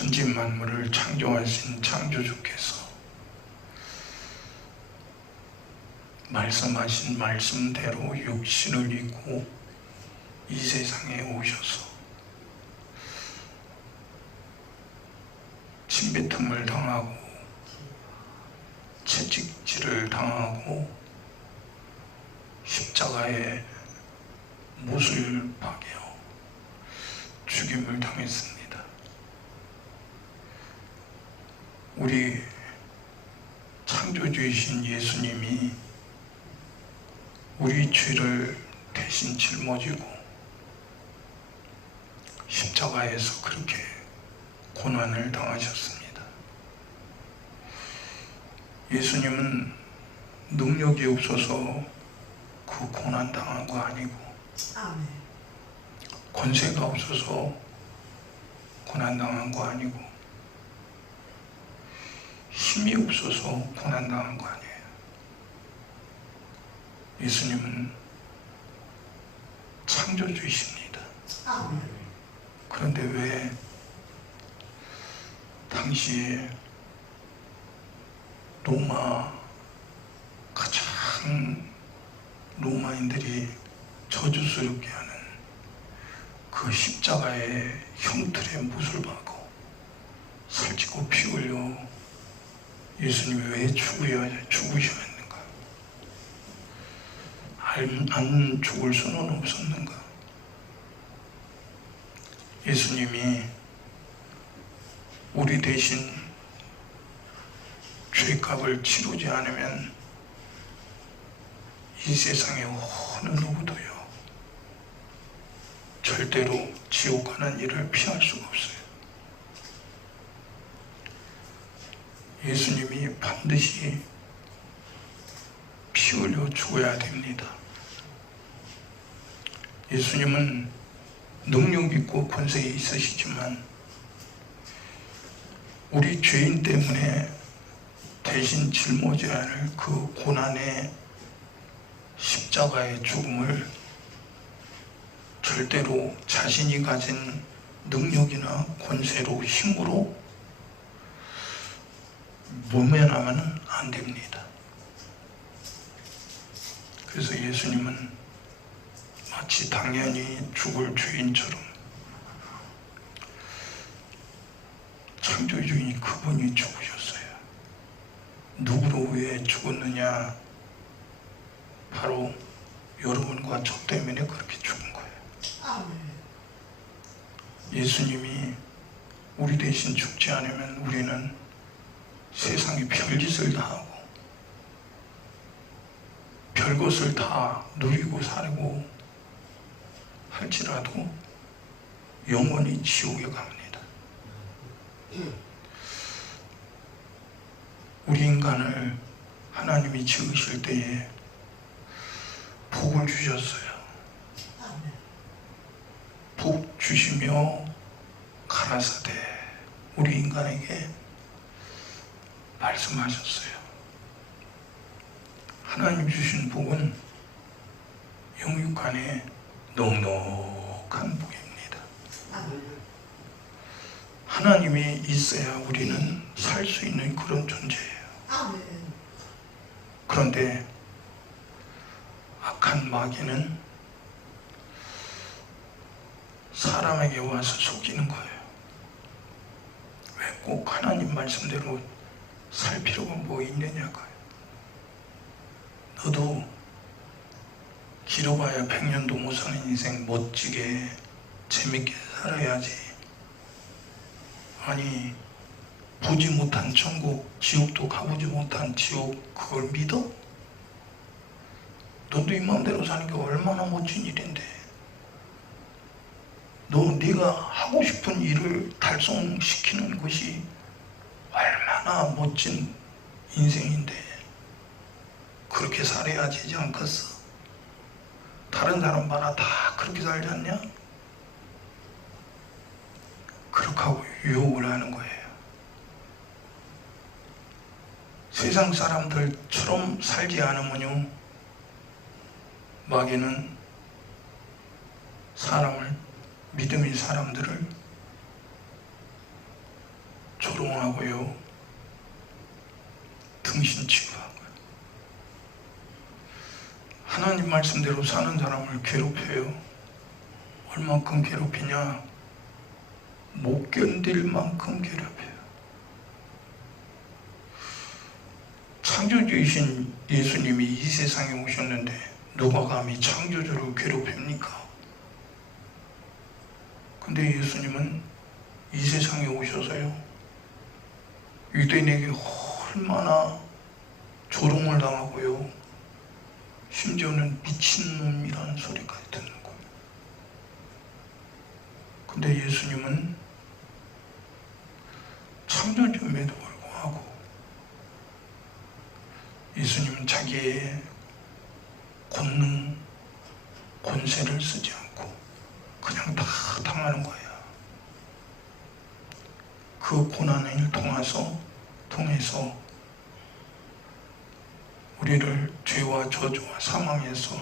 천지 만물을 창조하신 창조주께서 말씀하신 말씀대로 육신을 입고 이 세상에 오셔서 침뱉음을 당하고 채찍질을 당하고 십자가에 못을 박여 죽임을 당했습니다. 우리 창조주이신 예수님이 우리 죄를 대신 짊어지고 십자가에서 그렇게 고난을 당하셨습니다. 예수님은 능력이 없어서 그 고난 당한 거 아니고, 권세가 없어서 고난 당한 거 아니고, 힘이 없어서 고난 당한 거 아니에요. 예수님은 창조주이십니다. 그런데 왜 당시에 로마인들이 저주스럽게 하는 그 십자가의 형틀에 못을 박고 살찌고 피 흘려 예수님이 왜 죽으셔야 했는가? 안 죽을 수는 없었는가? 예수님이 우리 대신 죄값을 치르지 않으면 이 세상에 어느 누구도요 절대로 지옥 가는 일을 피할 수가 없어요. 예수님이 반드시 피 흘려 죽어야 됩니다. 예수님은 능력 있고 권세 있으시지만 우리 죄인 때문에 대신 짊어져야 할 그 고난의 십자가의 죽음을 절대로 자신이 가진 능력이나 권세로 힘으로 모면하면 안 됩니다. 그래서 예수님은 마치 당연히 죽을 죄인처럼 창조주인 그분이 죽으셨어요. 누구로 왜 죽었느냐? 바로 여러분과 저 때문에 그렇게 죽은 거예요. 예수님이 우리 대신 죽지 않으면 우리는 세상에 별짓을 다 하고 별것을 다 누리고 살고 할지라도 영원히 지옥에 갑니다. 우리 인간을 하나님이 지으실 때에 복을 주셨어요. 복 주시며 가라사대 우리 인간에게 말씀하셨어요. 하나님 주신 복은 영육간에 넉넉한 복입니다. 하나님이 있어야 우리는 살 수 있는 그런 존재예요. 그런데 악한 마귀는 사람에게 와서 속이는 거예요. 왜 꼭 하나님 말씀대로 살 필요가 뭐 있느냐고요. 너도 길어봐야 100년도 못 사는 인생 멋지게 재밌게 살아야지. 아니 보지 못한 천국, 지옥도 가보지 못한 지옥, 그걸 믿어? 너도 이 마음대로 사는 게 얼마나 멋진 일인데, 네가 하고 싶은 일을 달성시키는 것이 얼마나 멋진 인생인데 그렇게 살아야 되지 않겠어? 다른 사람 봐라 다 그렇게 살지 않냐? 그렇게 하고 유혹을 하는 거예요. 세상 사람들처럼 살지 않으면요 마귀는 믿음의 사람들을 조롱하고요, 등신 취급하고요. 하나님 말씀대로 사는 사람을 괴롭혀요. 얼만큼 괴롭히냐? 못 견딜 만큼 괴롭혀요. 창조주이신 예수님이 이 세상에 오셨는데 누가 감히 창조주를 괴롭힙니까? 근데 예수님은 이 세상에 오셔서요, 유대인에게 얼마나 조롱을 당하고요, 심지어는 미친놈이라는 소리까지 듣는 거예요. 근데 예수님은 창조주임에도 불구하고 예수님은 자기의 권능, 권세를 쓰지 않고 그냥 다 당하는 거예요. 그 고난을 통해서 우리를 죄와 저주와 사망에서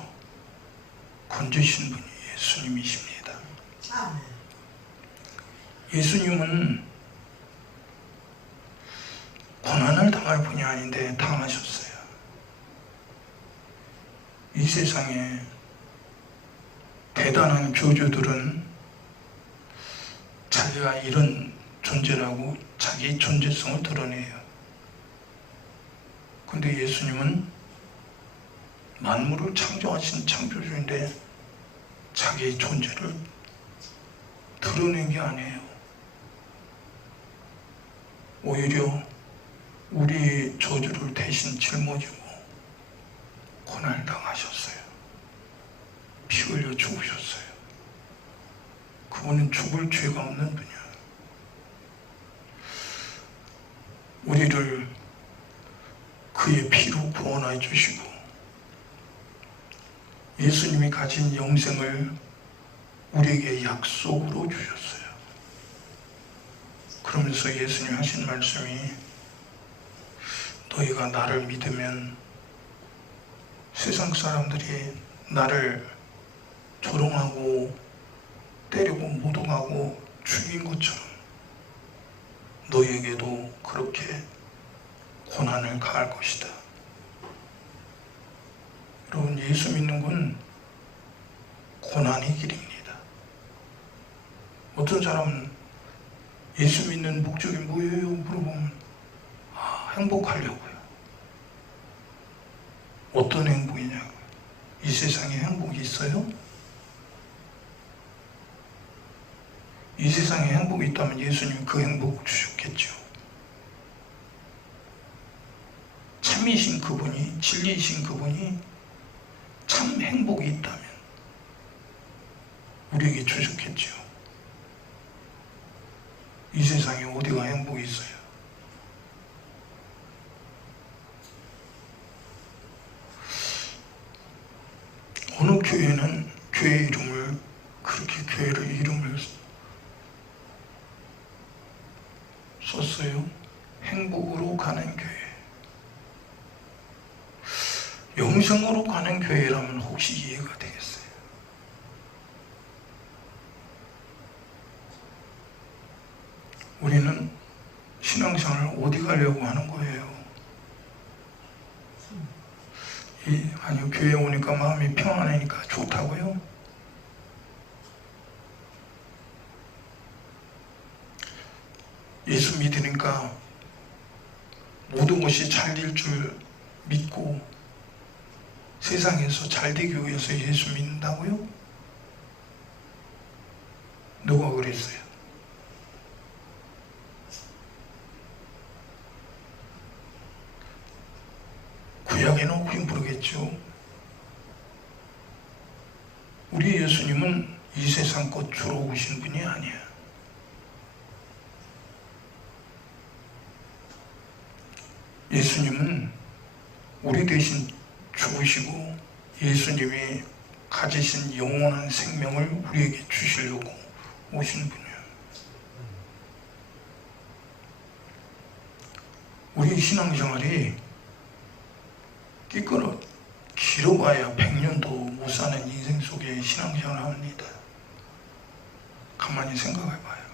건지신 분이 예수님이십니다. 예수님은 고난을 당할 분이 아닌데 당하셨어요. 이 세상에 대단한 교주들은 자기가 이런 존재라고 자기 존재성을 드러내요. 근데 예수님은 만물을 창조하신 창조주인데 자기의 존재를 드러낸 게 아니에요. 오히려 우리의 저주를 대신 짊어지고 고난을 당하셨어요. 피 흘려 죽으셨어요. 그분은 죽을 죄가 없는 분이야. 우리를 그의 피로 구원해 주시고 예수님이 가진 영생을 우리에게 약속으로 주셨어요. 그러면서 예수님이 하신 말씀이, 너희가 나를 믿으면 세상 사람들이 나를 조롱하고 때리고 모독하고 죽인 것처럼 너희에게도 그렇게 고난을 가할 것이다. 여러분, 예수 믿는 건 고난의 길입니다. 어떤 사람은 예수 믿는 목적이 뭐예요? 물어보면 행복하려고요. 어떤 행복이냐고요? 이 세상에 행복이 있어요? 이 세상에 행복이 있다면 예수님이 그 행복을 주셨겠죠. 참이신 그분이, 진리이신 그분이 참 행복이 있다면 우리에게 주셨겠죠. 이 세상에 어디가 행복이 있어요? 어느 교회는 교회 이름을 그렇게 교회를 이름을 썼어요. 행복으로 가는 교회. 영생으로 가는 교회라면 혹시 이해가 되겠어요? 우리는 신앙생활을 어디 가려고 하는 거예요? 아니요, 교회 오니까 마음이 평안하니까 좋다고요? 예수 믿으니까 모든 것이 잘 될 줄 믿고 세상에서 잘 되기 위해서 예수 믿는다고요? 누가 그랬어요? 구약에는 혹시 모르겠죠. 우리 예수님은 이 세상 꽃으로 오신 분이 아니야. 예수님은 우리 대신 죽으시고 예수님이 가지신 영원한 생명을 우리에게 주시려고 오신 분이에요. 우리 신앙생활이 길어봐야 100년도 못 사는 인생 속에 신앙생활을 합니다. 가만히 생각해봐요.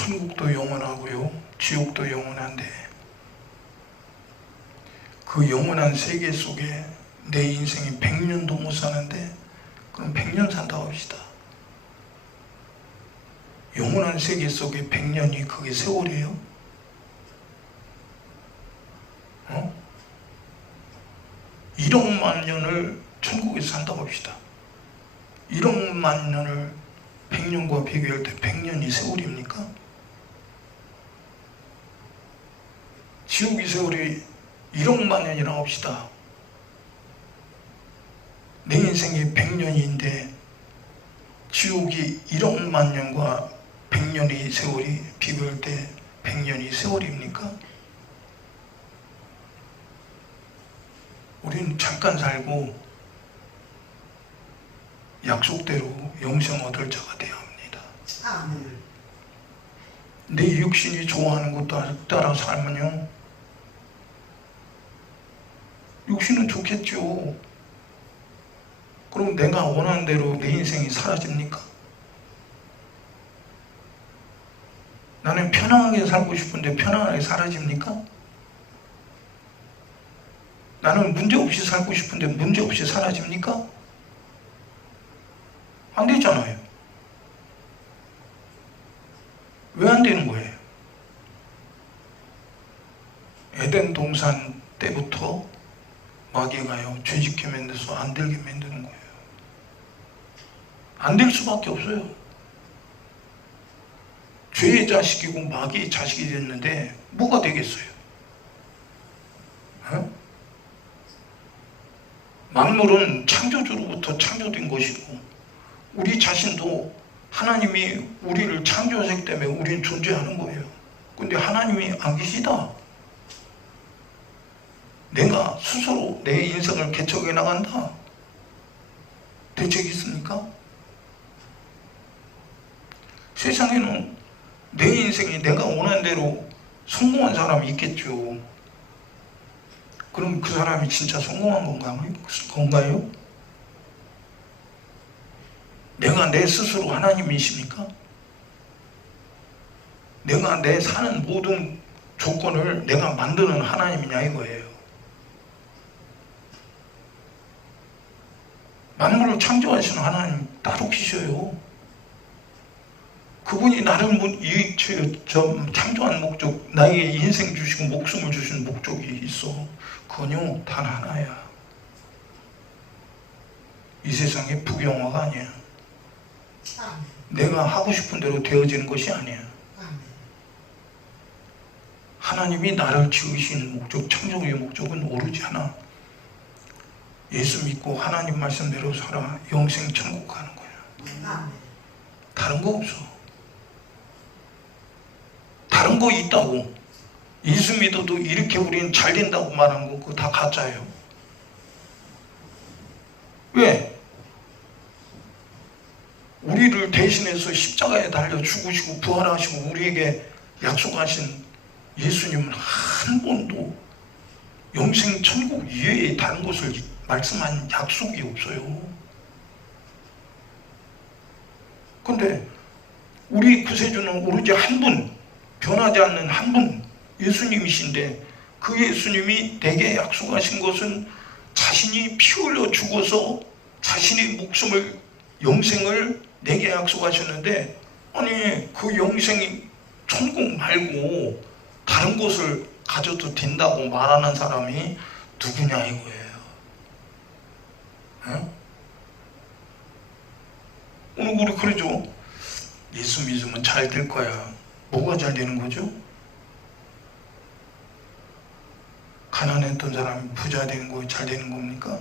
천국도 영원하고요, 지옥도 영원한데 그 영원한 세계 속에 내 인생이 100년도 못 사는데 그럼 100년 산다고 합시다. 영원한 세계 속에 100년이 그게 세월이에요? 1억만 년을 천국에서 산다고 합시다. 1억만 년을 100년과 비교할 때 100년이 세월입니까? 지옥의 세월이 1억만 년이라고 합시다. 내 인생이 100년인데 지옥이 1억만 년과 100년의 세월이 비교할 때 100년이 세월입니까? 우리는 잠깐 살고 약속대로 영생 얻을 자가 되어야 합니다. 내 육신이 좋아하는 것도 따라 살면요, 육신은 좋겠죠. 그럼 내가 원하는 대로 내 인생이 사라집니까? 나는 편안하게 살고 싶은데 편안하게 사라집니까? 나는 문제없이 살고 싶은데 문제없이 사라집니까? 안 되잖아요. 왜 안 되는 거예요? 에덴 동산 때부터 마귀가요, 죄짓게 만들어서 안 되게 만드는 거예요. 안 될 수밖에 없어요. 죄의 자식이고 마귀의 자식이 됐는데 뭐가 되겠어요? 만물은 창조주로부터 창조된 것이고 우리 자신도 하나님이 우리를 창조하셨기 때문에 우리는 존재하는 거예요. 근데 하나님이 안 계시다. 내가 스스로 내 인생을 개척해 나간다. 대책이 있습니까? 세상에는 내 인생이 내가 원하는 대로 성공한 사람이 있겠죠. 그럼 그 사람이 진짜 성공한 건가요? 내가 내 스스로 하나님이십니까? 내가 내 사는 모든 조건을 내가 만드는 하나님이냐 이거예요. 만물을 창조하시는 하나님 따로 계셔요. 그분이 나를 창조한 목적, 나에게 인생 주시고 목숨을 주신 목적이 있어. 그건요, 단 하나야. 이 세상의 부경화가 아니야. 내가 하고 싶은 대로 되어지는 것이 아니야. 하나님이 나를 지으신 목적, 창조의 목적은 오로지 하나. 예수 믿고 하나님 말씀대로 살아 영생 천국 가는 거야. 다른 거 없어. 다른 거 있다고. 예수 믿어도 이렇게 우리는 잘 된다고 말한 거 그거 다 가짜예요. 왜? 우리를 대신해서 십자가에 달려 죽으시고 부활하시고 우리에게 약속하신 예수님은 한 번도 영생 천국 이외에 다른 것을 말씀한 약속이 없어요. 근데 우리 구세주는 오로지 한 분, 변하지 않는 한 분, 예수님이신데 그 예수님이 내게 약속하신 것은 자신이 피 흘려 죽어서 자신의 목숨을, 영생을 내게 약속하셨는데, 아니 그 영생이 천국 말고 다른 곳을 가져도 된다고 말하는 사람이 누구냐 이거예요. 오늘 우리 그러죠. 예수 믿으면 잘 될 거야. 뭐가 잘 되는 거죠? 가난했던 사람이 부자 되는 거 잘 되는 겁니까?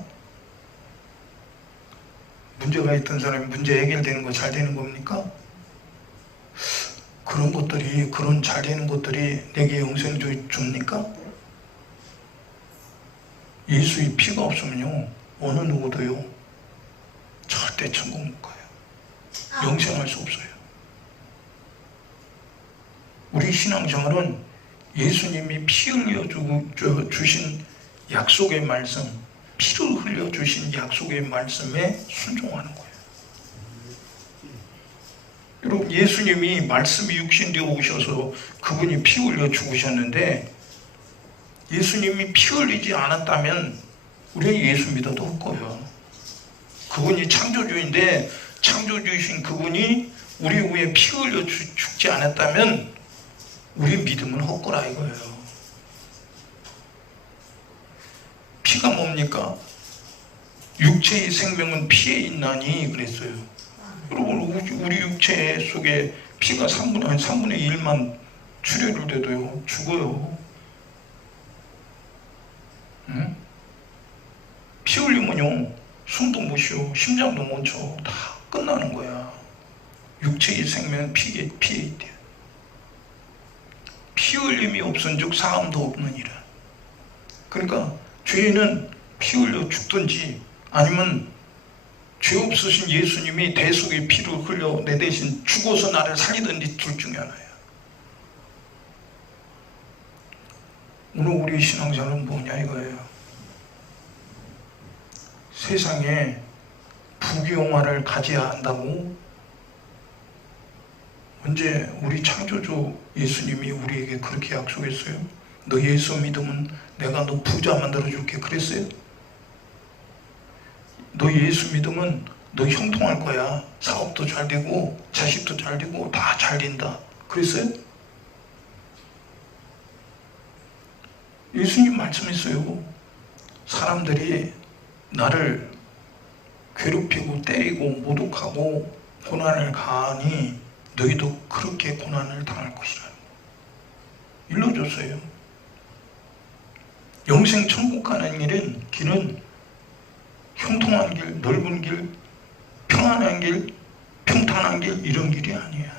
문제가 있던 사람이 문제 해결되는 거 잘 되는 겁니까? 그런 것들이, 그런 잘 되는 것들이 내게 영생 줍니까? 예수의 피가 없으면요, 어느 누구도요 절대 천국 못 가요. 영생할 수 없어요. 우리 신앙생활은 예수님이 피 흘려 주신 약속의 말씀, 피를 흘려 주신 약속의 말씀에 순종하는 거예요. 여러분, 예수님이 말씀이 육신되어 오셔서 그분이 피 흘려 죽으셨는데, 예수님이 피 흘리지 않았다면 우리가 예수 믿어도 없고요. 그분이 창조주인데 창조주이신 그분이 우리 위에 피 흘려 죽지 않았다면 우리 믿음은 헛거라 이거예요. 피가 뭡니까? 육체의 생명은 피에 있나니 그랬어요. 여러분, 우리 육체 속에 피가 3분의 1만 출혈을 돼도요 죽어요. 응? 피 흘리면요 숨도 못 쉬어, 심장도 못 쳐, 다 끝나는 거야. 육체의 생명은 피에 있대. 피 흘림이 없은즉 사함도 없느니라. 그러니까 죄인은 피 흘려 죽든지 아니면 죄 없으신 예수님이 대속의 피를 흘려 내 대신 죽어서 나를 살리든지 둘 중에 하나야. 오늘 우리 신앙생활은 뭐냐 이거예요. 세상에 부귀영화를 가져야 한다고? 언제 우리 창조주 예수님이 우리에게 그렇게 약속했어요? 너 예수 믿으면 내가 너 부자 만들어줄게 그랬어요? 너 예수 믿으면 너 형통할 거야. 사업도 잘 되고 자식도 잘 되고 다 잘 된다 그랬어요? 예수님 말씀했어요. 사람들이 나를 괴롭히고 때리고 모독하고 고난을 가하니 너희도 그렇게 고난을 당할 것이라 일러줬어요. 영생 천국 가는 길은 형통한 길, 넓은 길, 평안한 길, 평탄한 길 이런 길이 아니야.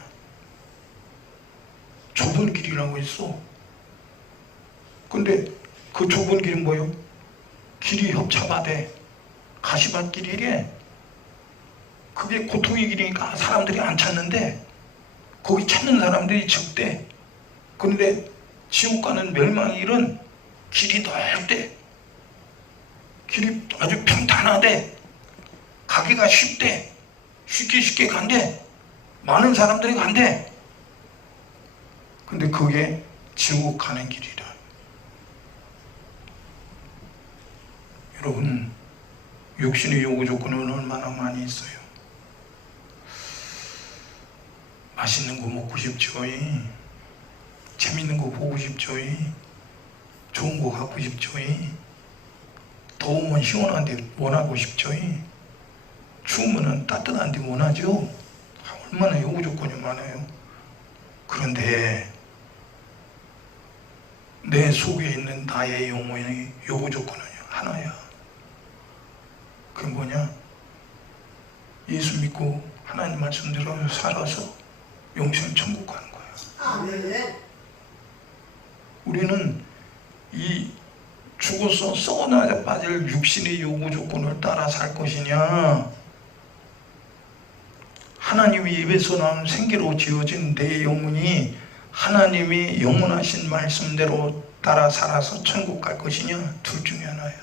좁은 길이라고 했어. 근데 그 좁은 길은 뭐예요? 길이 협차바대 가시밭길이래. 그게 고통의 길이니까 사람들이 안 찾는데 거기 찾는 사람들이 적대. 그런데 지옥 가는 멸망의 길은 길이 넓대. 길이 아주 평탄하대. 가기가 쉽대. 쉽게 간대. 많은 사람들이 간대. 근데 그게 지옥 가는 길이라. 여러분, 육신의 요구 조건은 얼마나 많이 있어요. 맛있는 거 먹고 싶죠. 재밌는 거 보고 싶죠. 좋은 거 갖고 싶죠. 더우면 시원한 데 원하고 싶죠. 추우면 따뜻한 데 원하죠. 얼마나 요구 조건이 많아요. 그런데 내 속에 있는 나의 영혼의 요구 조건은 하나야. 그게 뭐냐? 예수 믿고 하나님 말씀대로 살아서 영생 천국 가는 거야. 아멘. 우리는 이 죽어서 썩어나 빠질 육신의 요구 조건을 따라 살 것이냐, 하나님의 입에서 나온 생기로 지어진 내 영혼이 하나님이 영원하신 말씀대로 따라 살아서 천국 갈 것이냐, 둘 중에 하나야.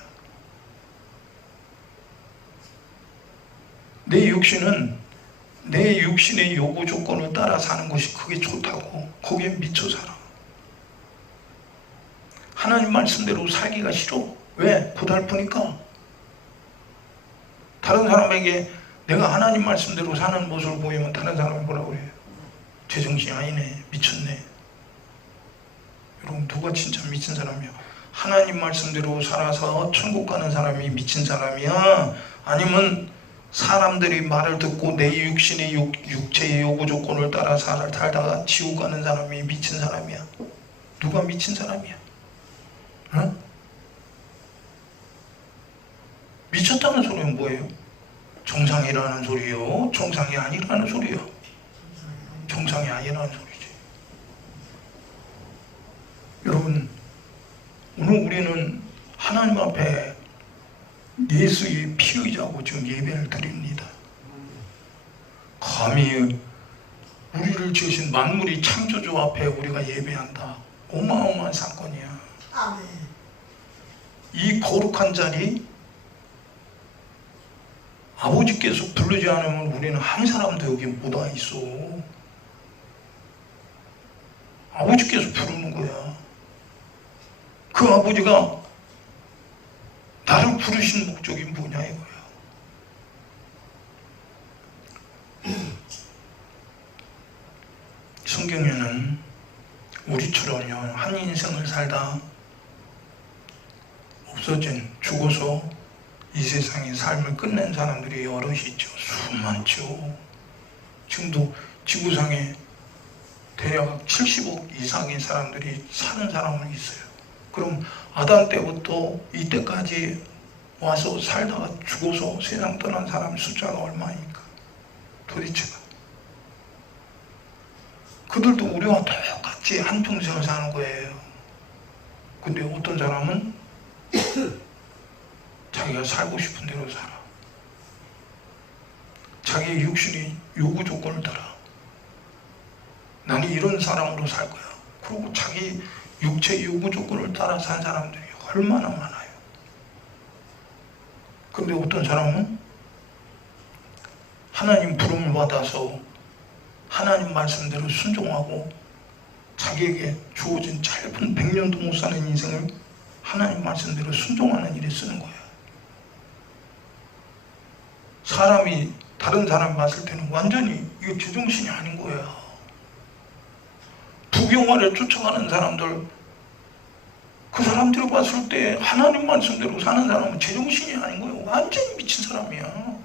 내 육신은 내 육신의 요구 조건을 따라 사는 것이 그게 좋다고 거기에 미쳐 살아. 하나님 말씀대로 살기가 싫어. 왜? 고달프니까. 다른 사람에게 내가 하나님 말씀대로 사는 모습을 보이면 다른 사람이 뭐라고 그래요? 제정신이 아니네, 미쳤네. 여러분, 누가 진짜 미친 사람이야? 하나님 말씀대로 살아서 천국 가는 사람이 미친 사람이야? 아니면 사람들이 말을 듣고 내 육신의 육체의 요구 조건을 따라 살다가 지옥 가는 사람이 미친 사람이야? 누가 미친 사람이야? 응? 미쳤다는 소리는 뭐예요? 정상이라는 소리요? 정상이 아니라는 소리요? 정상이 아니라는 소리지. 여러분, 오늘 우리는 하나님 앞에 예수의 피 의지하고 지금 예배를 드립니다. 감히 우리를 지으신 만물이 창조주 앞에 우리가 예배한다. 어마어마한 사건이야. 아멘. 이 거룩한 자리 아버지께서 부르지 않으면 우리는 한 사람도 여기 못 와 있어. 아버지께서 부르는 거야. 그 아버지가 나를 부르신 목적이 뭐냐 이거야. 성경에는 우리처럼요, 한 인생을 살다 없어진, 죽어서 이 세상의 삶을 끝낸 사람들이 여럿이 있죠. 수많죠. 지금도 지구상에 대략 70억 이상의 사람들이 사는 사람은 있어요. 그럼 아담 때부터 이때까지 와서 살다가 죽어서 세상 떠난 사람 숫자가 얼마입니까? 도대체가. 그들도 우리와 똑같이 한평생을 사는 거예요. 근데 어떤 사람은 자기가 살고 싶은 대로 살아. 자기의 육신이 요구 조건을 따라. 나는 이런 사람으로 살 거야. 그리고 자기 육체 요구 조건을 따라 산 사람들이 얼마나 많아요. 근데 어떤 사람은 하나님 부름을 받아서 하나님 말씀대로 순종하고 자기에게 주어진 짧은 100년도 못 사는 인생을 하나님 말씀대로 순종하는 일에 쓰는 거야. 사람이 다른 사람 봤을 때는 완전히 이거 제정신이 아닌 거야. 부경화를 쫓아가는 사람들, 그 사람들을 봤을 때 하나님 말씀대로 사는 사람은 제정신이 아닌 거예요. 완전히 미친 사람이야.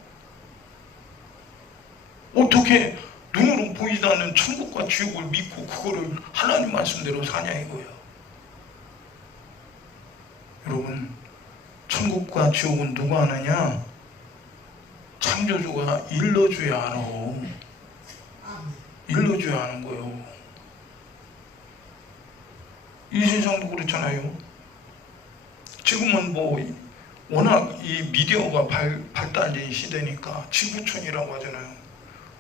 어떻게 눈으로 보이지 않는 천국과 지옥을 믿고 그거를 하나님 말씀대로 사냐 이거예요. 여러분, 천국과 지옥은 누가 아느냐? 창조주가 일러줘야 알아. 일러줘야 아는 거예요. 이 세상도 그렇잖아요. 지금은 뭐 워낙 이 미디어가 발달된 시대니까 지구촌이라고 하잖아요.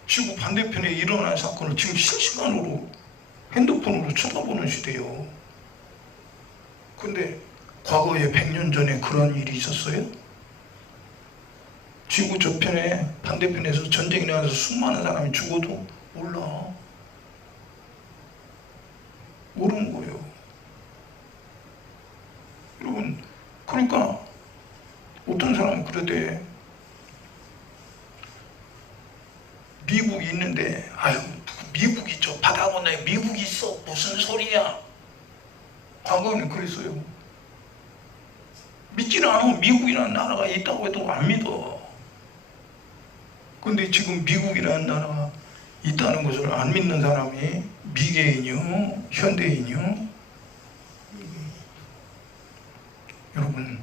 지구 반대편에 일어난 사건을 지금 실시간으로 핸드폰으로 쳐다보는 시대예요. 근데 과거에 100년 전에 그런 일이 있었어요? 지구 저편에 반대편에서 전쟁이 나서 수많은 사람이 죽어도 몰라. 모르는 거예요. 여러분, 그러니까 어떤 사람은 그러대. 미국이 있는데, 아유, 미국이 저 바다 건너에 미국이 있어. 무슨 소리야? 과거에는 그랬어요. 믿지는 않으면 미국이라는 나라가 있다고 해도 안 믿어. 근데 지금 미국이라는 나라가 있다는 것을 안 믿는 사람이 미개인이요? 현대인이요? 여러분,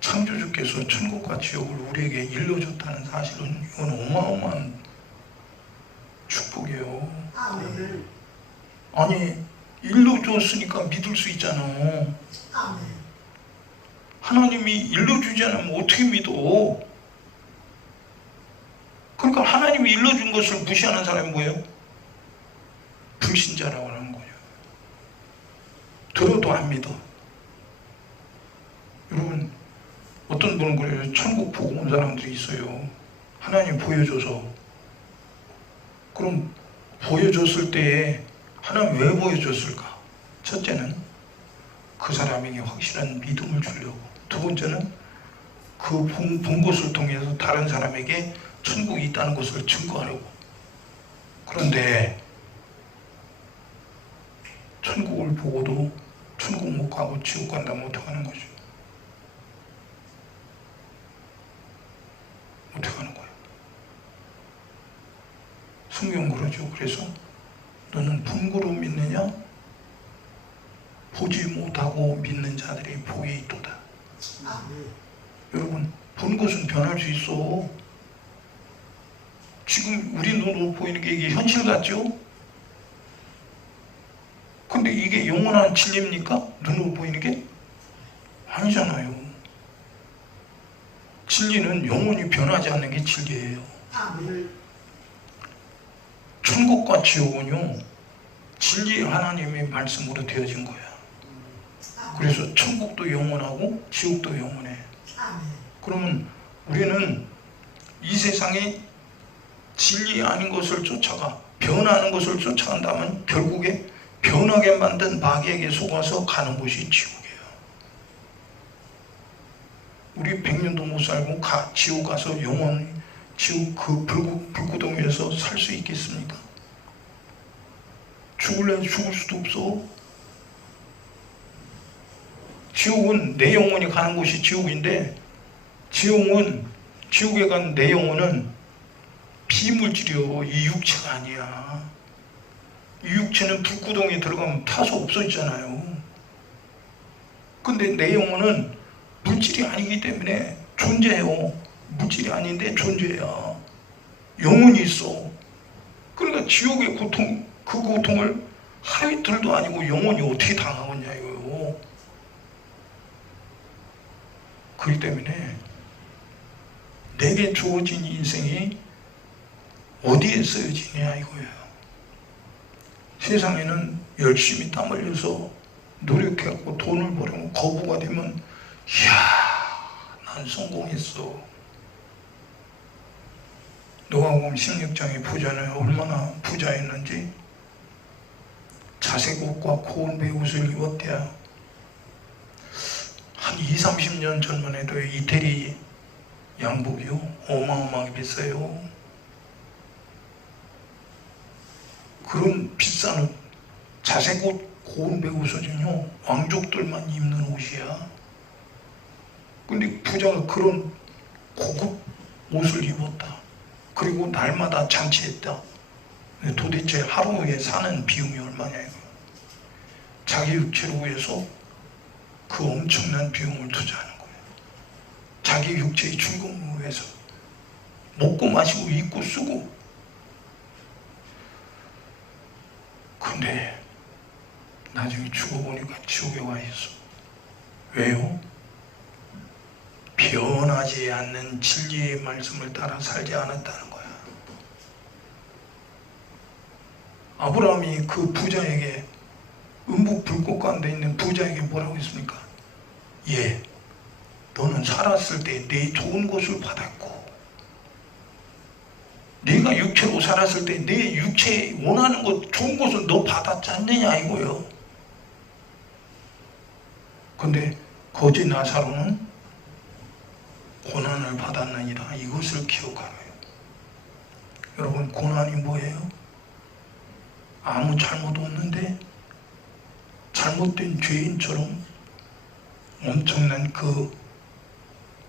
창조주께서 천국과 지옥을 우리에게 일러줬다는 사실은 이건 어마어마한 축복이에요. 아니, 일러줬으니까 믿을 수 있잖아. 하나님이 일러주지 않으면 어떻게 믿어? 그러니까 하나님이 일러준 것을 무시하는 사람이 뭐예요? 불신자라고 하는 거예요. 들어도 안 믿어. 여러분, 어떤 분은 그래요. 천국 보고 온 사람들이 있어요. 하나님 보여줘서. 그럼 보여줬을 때에 하나님 왜 보여줬을까? 첫째는 그 사람에게 확실한 믿음을 주려고. 두 번째는 그 본 것을 통해서 다른 사람에게 천국이 있다는 것을 증거하려고. 그런데 천국을 보고도 천국 못 가고 지옥 간다면 어떡하는 거죠? 어떡하는 거예요? 성경 그러죠. 그래서 너는 본고로 믿느냐? 보지 못하고 믿는 자들이 복이 있도다. 여러분, 본 것은 변할 수 있어. 지금 우리 눈으로 보이는 게 이게 현실 같죠? 근데 이게 영원한 진리입니까? 눈으로 보이는 게? 아니잖아요. 진리는 영원히 변하지 않는 게 진리예요. 천국과 지옥은요, 진리의 하나님의 말씀으로 되어진 거야. 그래서 천국도 영원하고 지옥도 영원해. 그러면 우리는 이 세상에 진리 아닌 것을 쫓아가, 변하는 것을 쫓아간다면 결국에 변하게 만든 마귀에게 속아서 가는 곳이 지옥이에요. 우리 100년도 못 살고 지옥 가서 지옥 그 불구덩이에서 살 수 있겠습니까? 죽을래 죽을 수도 없어. 지옥은 내 영혼이 가는 곳이 지옥인데, 지옥에 간 내 영혼은 비물질이요, 이 육체가 아니야. 이 육체는 불구덩이에 들어가면 타서 없어지잖아요. 근데 내 영혼은 물질이 아니기 때문에 존재해요. 물질이 아닌데 존재야. 영혼이 있어. 그러니까 지옥의 고통, 그 고통을 하루 이틀도 아니고 영혼이 어떻게 당하겠냐 이거요. 그렇기 때문에 내게 주어진 인생이 어디에 쓰여지냐 이거예요. 세상에는 열심히 땀 흘려서 노력해갖고 돈을 벌으면 거부가 되면, 이야, 난 성공했어. 누가복음 16장의 부자는 얼마나 부자였는지, 자색 옷과 고운 베옷을 입었대야. 한 20-30년 전만 해도 이태리 양복이요, 어마어마하게 비싸요. 그런 비싼 옷, 자색 옷, 고운 베옷은요, 왕족들만 입는 옷이야. 근데 부자가 그런 고급 옷을 입었다. 그리고 날마다 잔치했다. 도대체 하루에 사는 비용이 얼마냐 이거. 자기 육체를 위해서 그 엄청난 비용을 투자하는 거예요. 자기 육체의 즐거움을 위해서 먹고 마시고 입고 쓰고. 근데 나중에 죽어보니까 지옥에 와 있어. 왜요? 변하지 않는 진리의 말씀을 따라 살지 않았다는 거야. 아브라함이 그 부자에게, 음부 불꽃 가운데 있는 부자에게 뭐라고 했습니까? 예, 너는 살았을 때 내 좋은 것을 받았고, 네가 육체로 살았을 때 내 육체에 원하는 것, 좋은 것을 너 받았지 않느냐 이거예요. 근데 거지 나사로는 고난을 받았느니라, 이것을 기억하라요. 여러분, 고난이 뭐예요? 아무 잘못 없는데 잘못된 죄인처럼 엄청난 그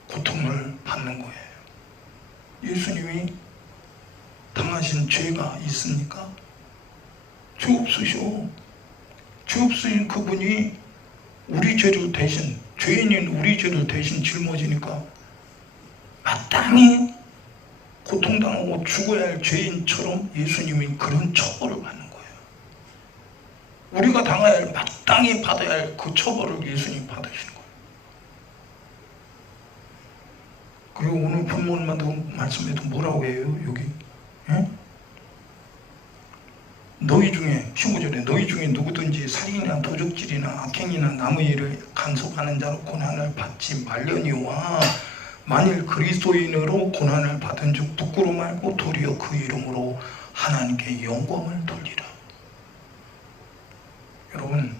고통을 받는 거예요. 예수님이 당하신 죄가 있습니까? 죄 없으셔. 죄 없으신 그분이 우리 죄를 대신, 죄인인 우리 죄를 대신 짊어지니까 마땅히 고통당하고 죽어야 할 죄인처럼 예수님이 그런 처벌을 받는 거예요. 우리가 당해야 할, 마땅히 받아야 할 그 처벌을 예수님이 받으시는 거예요. 그리고 오늘 본문 말씀에도 뭐라고 해요? 여기 너희 중에 15절에 너희 중에 누구든지 살인이나 도적질이나 악행이나 남의 일을 간섭하는 자로 고난을 받지 말려니와 만일 그리스도인으로 고난을 받은 즉 부끄러워 말고 도리어 그 이름으로 하나님께 영광을 돌리라. 여러분,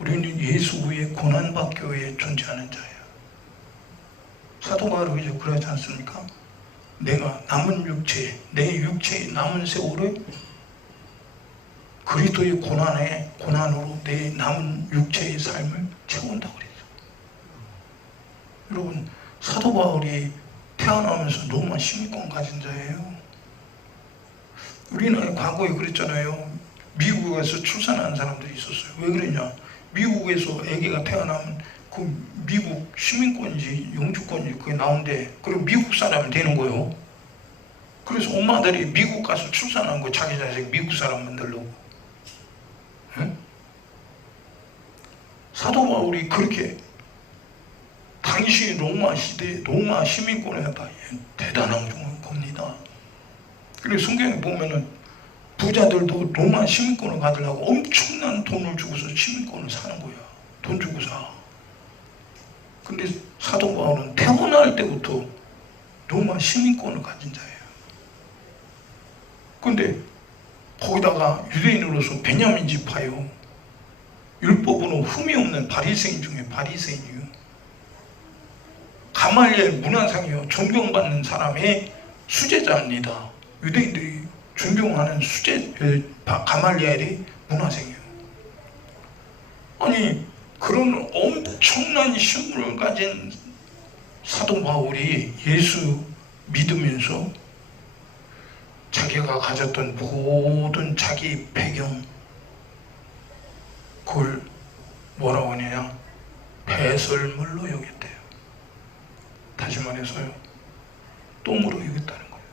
우리는 예수 후에 고난받기 위해 존재하는 자예요. 사도 바울이 그러지 않습니까? 내가 남은 육체, 내 육체의 남은 세월을 그리스도의 고난으로 내 남은 육체의 삶을 채운다고 그랬죠. 여러분, 사도 바울이 태어나면서 로마 시민권 가진 자예요. 우리는 과거에 그랬잖아요. 미국에서 출산한 사람들이 있었어요. 왜 그러냐? 미국에서 아기가 태어나면 그 미국 시민권인지 영주권인지 그게 나온대. 그리고 미국 사람이 되는 거예요. 그래서 엄마들이 미국 가서 출산한 거, 자기 자식 미국 사람 만들려고. 응? 사도 바울이 그렇게 당시 로마 시대, 로마 시민권에 대단한 겁니다. 그래서 성경에 보면은 부자들도 로마 시민권을 받으려고 엄청난 돈을 주고서 시민권을 사는 거야. 돈 주고 사. 근데 사도 바울은 태어날 때부터 로마 시민권을 가진 자예요. 근데 거기다가 유대인으로서 베냐민 지파요. 율법으로 흠이 없는 바리새인 중에 바리새인이요. 가말리엘 문화상이요. 존경받는 사람의 수제자입니다. 유대인들이 존경하는 가말리엘이 문화생이에요. 아니 그런 엄청난 신분을 가진 사도 바울이 예수 믿으면서 자기가 가졌던 모든 자기 배경, 그걸 뭐라고 하냐, 배설물로 여겼대요. 다시 말해서요, 똥으로 여겼다는 거예요.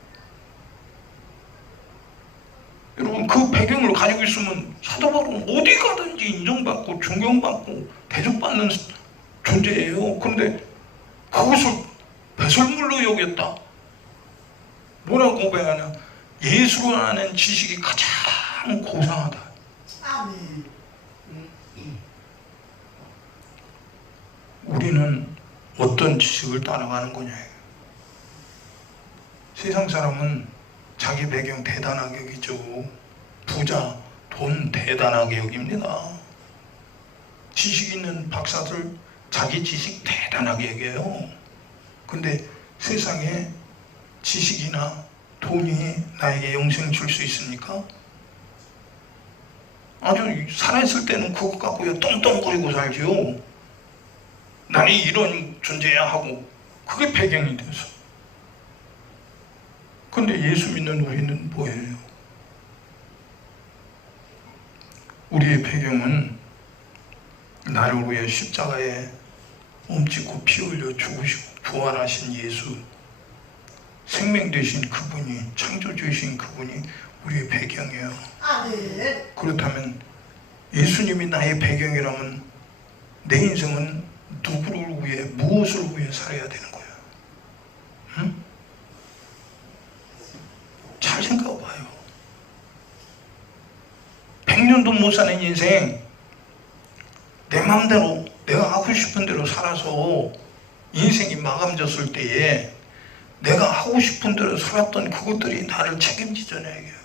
여러분, 그 배경을 가지고 있으면 사도 바울은 어디 가든지 인정받고 존경받고 대접받는 존재예요. 그런데 그것을 배설물로 여겼다. 뭐라고 고백하냐? 예수로 아는 지식이 가장 고상하다. 아멘. 우리는 어떤 지식을 따라가는 거냐? 세상 사람은 자기 배경 대단하게 여기죠. 부자, 돈 대단하게 여깁니다. 지식 있는 박사들 자기 지식 대단하게 여겨요. 근데 세상에 지식이나 돈이 나에게 영생 줄 수 있습니까? 아주 살아있을 때는 그것 갖고요 떵떵거리고 살죠. 나는 이런 존재야 하고 그게 배경이 돼서. 근데 예수 믿는 우리는 뭐예요? 우리의 배경은 나를 위해 십자가에 몸짓고 피 흘려 죽으시고 부활하신 예수, 생명 되신 그분이, 창조주이신 그분이 우리의 배경이에요. 아멘. 그렇다면 예수님이 나의 배경이라면 내 인생은 누구를 위해, 무엇을 위해 살아야 되는 거예요? 응? 잘 생각해봐요. 100년도 못 사는 인생, 내 마음대로 내가 하고 싶은 대로 살아서 인생이 마감졌을 때에 내가 하고 싶은 대로 살았던 그것들이 나를 책임지잖아요.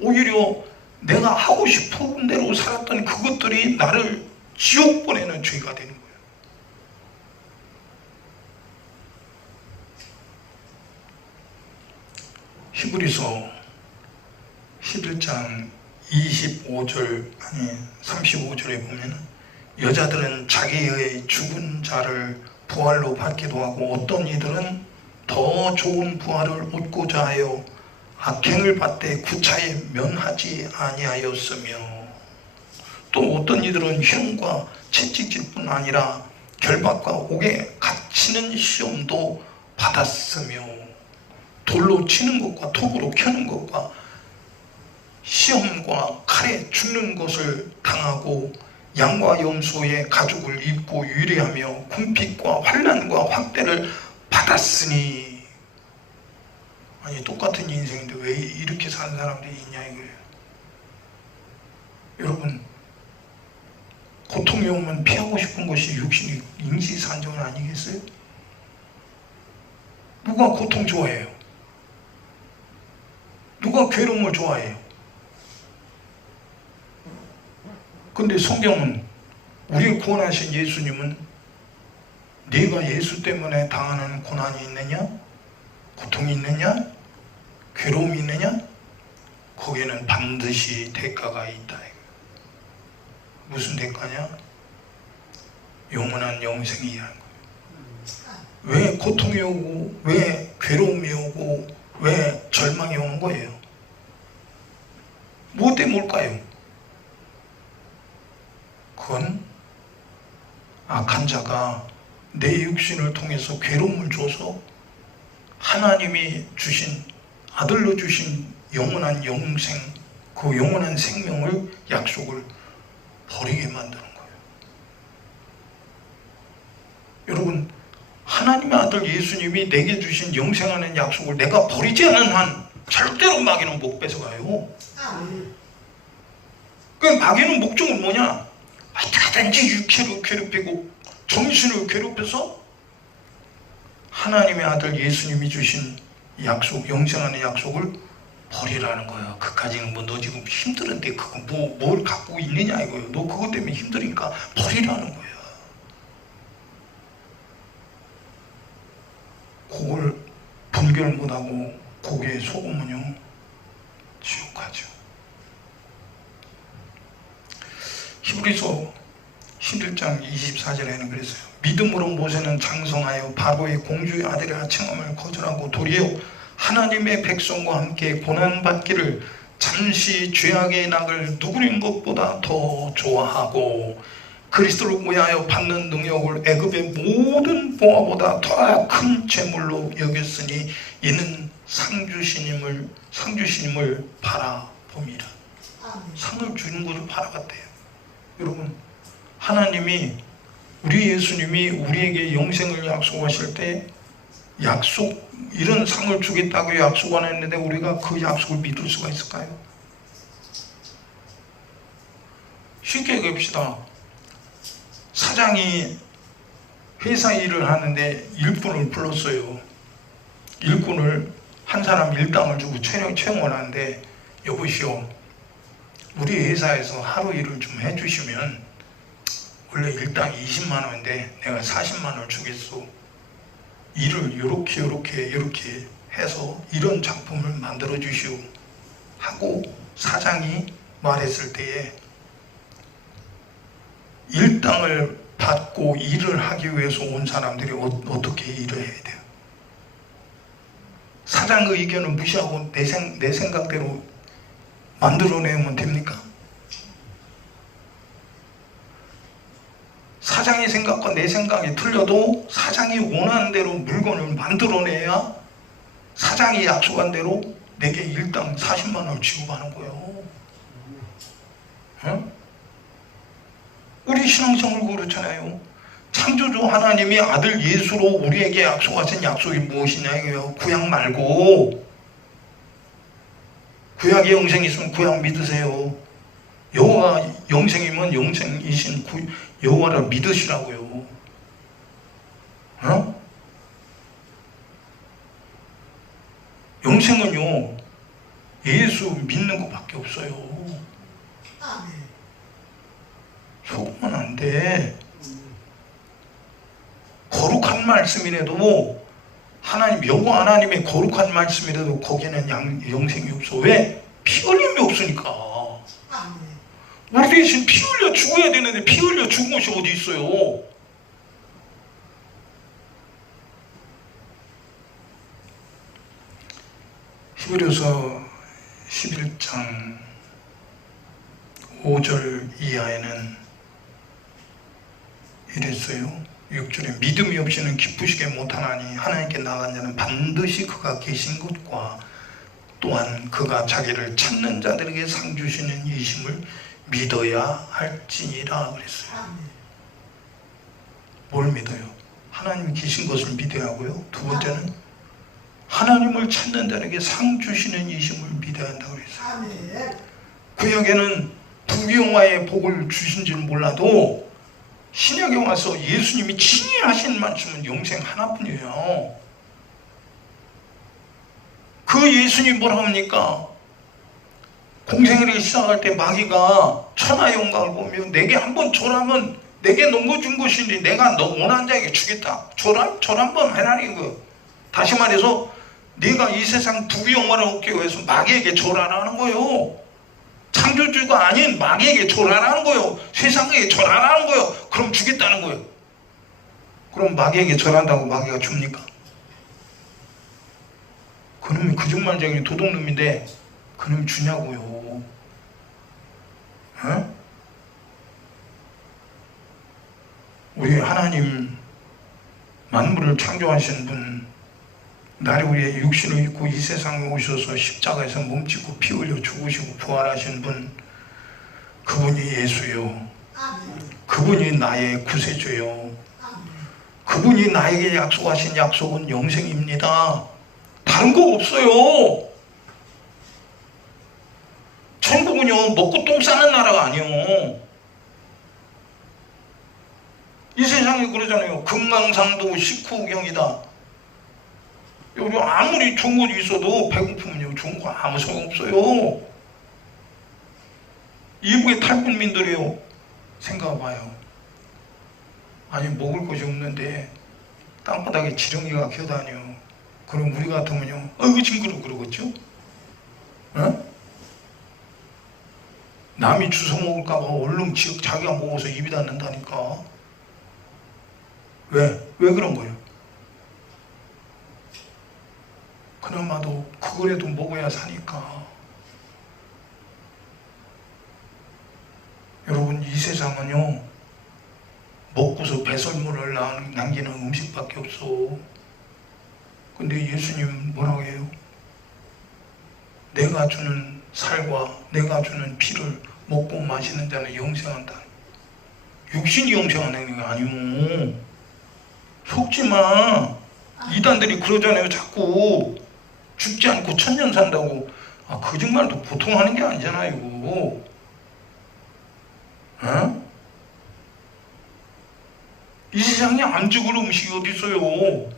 오히려 내가 하고 싶은 대로 살았던 그것들이 나를 지옥 보내는 죄가 되는 거예요. 히브리서 11장 25절 아니 35절에 보면 여자들은 자기의 죽은 자를 부활로 받기도 하고 어떤 이들은 더 좋은 부활을 얻고자 하여 악행을 받되 구차에 면하지 아니하였으며 또 어떤 이들은 형과 채찍질 뿐 아니라 결박과 옥에 갇히는 시험도 받았으며 돌로 치는 것과 톱으로 켜는 것과 시험과 칼에 죽는 것을 당하고 양과 염소의 가죽을 입고 유리하며 궁핍과 환난과 확대를 받았으니. 아니 똑같은 인생인데 왜 이렇게 사는 사람들이 있냐 이거예요. 여러분, 고통이 오면 피하고 싶은 것이 육신의 인지산정은 아니겠어요? 누가 고통 좋아해요? 누가 괴로움을 좋아해요? 근데 성경은 우리를 구원하신 예수님은 네가 예수 때문에 당하는 고난이 있느냐? 고통이 있느냐? 괴로움이 있느냐? 거기에는 반드시 대가가 있다. 무슨 대가냐? 영원한 영생이라는 거예요. 왜 고통이 오고 왜 괴로움이 오고 왜 절망이 오는 거예요? 뭐 때문에 올까요? 그건 악한 자가 내 육신을 통해서 괴로움을 줘서 하나님이 주신 아들로 주신 영원한 영생, 그 영원한 생명을 약속을 버리게 만드는 거예요. 여러분, 하나님의 아들 예수님이 내게 주신 영생하는 약속을 내가 버리지 않는 한 절대로 마귀는 못 뺏어가요. 그 마귀는 목적은 뭐냐? 어떻게든지 육체를 괴롭히고 정신을 괴롭혀서 하나님의 아들 예수님이 주신 약속, 영생하는 약속을 버리라는 거예요. 그까지는 뭐 너 지금 힘들은데 그거 뭘 갖고 있느냐 이거예요. 너 그것 때문에 힘드니까 버리라는 거예요. 그걸 분별 못하고 고기에 속으면요 지옥 가죠. 히브리서 11장 24절에는 그랬어요. 믿음으로 모세는 장성하여 바로의 공주의 아들이라 칭함을 거절하고 도리어 하나님의 백성과 함께 고난받기를 잠시 죄악의 낙을 누구린 것보다 더 좋아하고 그리스도를 위하여 받는 능력을 애굽의 모든 보화보다 더 큰 재물로 여겼으니 이는 상주시님을 바라봅니다. 상을 주는 것을 바라봤대요. 여러분, 하나님이 우리 예수님이 우리에게 영생을 약속하실 때 이런 상을 주겠다고 약속 안 했는데 우리가 그 약속을 믿을 수가 있을까요? 쉽게 얘기합시다. 사장이 회사 일을 하는데 일꾼을 불렀어요. 일꾼을 한 사람 일당을 주고 채용을 하는데 여보시오, 우리 회사에서 하루 일을 좀 해주시면 원래 일당 20만 원인데 내가 40만 원을 주겠소. 일을 이렇게 해서 이런 작품을 만들어 주시오 하고 사장이 말했을 때에 일당을 받고 일을 하기 위해서 온 사람들이 어떻게 일을 해야 돼요? 사장의 의견을 무시하고 내 생각대로 만들어내면 됩니까? 사장의 생각과 내 생각이 틀려도 사장이 원하는 대로 물건을 만들어내야 사장이 약속한 대로 내게 일당 40만 원을 지급하는 거예요. 어? 우리 신앙생활 그렇잖아요. 창조주 하나님이 아들 예수로 우리에게 약속하신 약속이 무엇이냐 이거예요. 구약 말고 구약에 영생이 있으면 구약 믿으세요. 여호와 영생이면 영생이신 여호와를 믿으시라고요. 어? 영생은요 예수 믿는 것밖에 없어요. 속으면 안 돼. 거룩한 말씀이라도 여호와 하나님의 거룩한 말씀이라도 거기에는 영생이 없어. 왜? 피 흘림이 없으니까. 우리 대신 피 흘려 죽어야 되는데 피 흘려 죽은 것이 어디 있어요? 히브리서 11장 5절 이하에는 이랬어요. 6절에 믿음이 없이는 기쁘시게 못하나니 하나님께 나간 자는 반드시 그가 계신 것과 또한 그가 자기를 찾는 자들에게 상 주시는 이심을 믿어야 할지니라 그랬어요. 뭘 믿어요? 하나님이 계신 것을 믿어야 하고요. 두 번째는 하나님을 찾는 자에게 상 주시는 이심을 믿어야 한다고 그랬어요. 구약에는 부귀영화의 복을 주신지는 몰라도 신약에 와서 예수님이 친히 하신 말씀은 영생 하나뿐이에요. 그 예수님 뭐라고 합니까? 공생애를 시작할 때 마귀가 천하 영광을 보며 내게 한번 절하면 내게 넘겨준 것이니 내가 너 원하는 자에게 주겠다. 절 한번 해라는 거예요. 다시 말해서 네가 이 세상 부귀영화를 얻기 위해서 마귀에게 절하라는 거예요. 창조주가 아닌 마귀에게 절하라는 거예요. 세상에게 절하라는 거예요. 그럼 주겠다는 거예요. 그럼 마귀에게 절한다고 마귀가 줍니까? 그놈이 그중만장이 도둑놈인데 그놈이 주냐고요. 어? 우리 하나님 만물을 창조하신 분, 나를 위해 육신을 입고 이 세상에 오셔서 십자가에서 몸짓고 피 흘려 죽으시고 부활하신 분, 그분이 예수요. 그분이 나의 구세주요. 그분이 나에게 약속하신 약속은 영생입니다. 다른 거 없어요. 천국은요 먹고 똥 싸는 나라가 아니에요. 이 세상에 그러잖아요. 금강산도 식후경이다. 여기 아무리 좋은 거 있어도 배고프면요 좋은 거 아무 소용없어요. 이북의 탈북민들이요 생각해봐요. 아니 먹을 것이 없는데 땅바닥에 지렁이가 기어다녀. 그럼 우리 같으면요 어이구 징그러 그러겠죠? 어? 남이 주워 먹을까봐 얼른 자기가 먹어서 입이 닿는다니까. 왜 그런 거예요? 그나마도 그거라도 먹어야 사니까. 여러분 이 세상은요 먹고서 배설물을 남기는 음식밖에 없어. 근데 예수님 뭐라고 해요? 내가 주는 살과 내가 주는 피를 먹고 마시는 자는 영생한다. 육신이 영생하는 게 아니오. 속지마. 이단들이 그러잖아요. 자꾸 죽지 않고 천년 산다고. 거짓말도 보통 하는 게 아니잖아요. 어? 이 세상에 안 죽을 음식이 어디 있어요?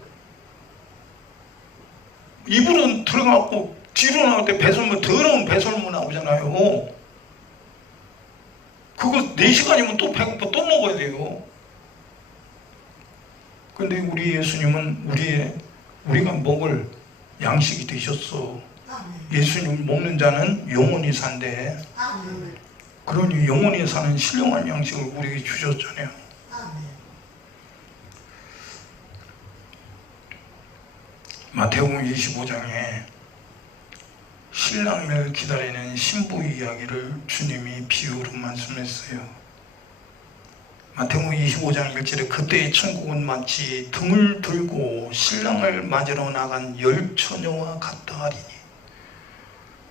입으로 들어가고 뒤로 나올 때 배설물, 더러운 배설물 나오잖아요. 그거 4시간이면 또 배고파 또 먹어야 돼요. 근데 우리 예수님은 우리가 먹을 양식이 되셨어. 예수님 먹는 자는 영원히 산대. 그러니 영원히 사는 신령한 양식을 우리에게 주셨잖아요. 마태복음 25장에 신랑을 기다리는 신부의 이야기를 주님이 비유로 말씀했어요. 마태복음 25장 1절에 그때의 천국은 마치 등을 들고 신랑을 맞으러 나간 10처녀와 같다 하리니.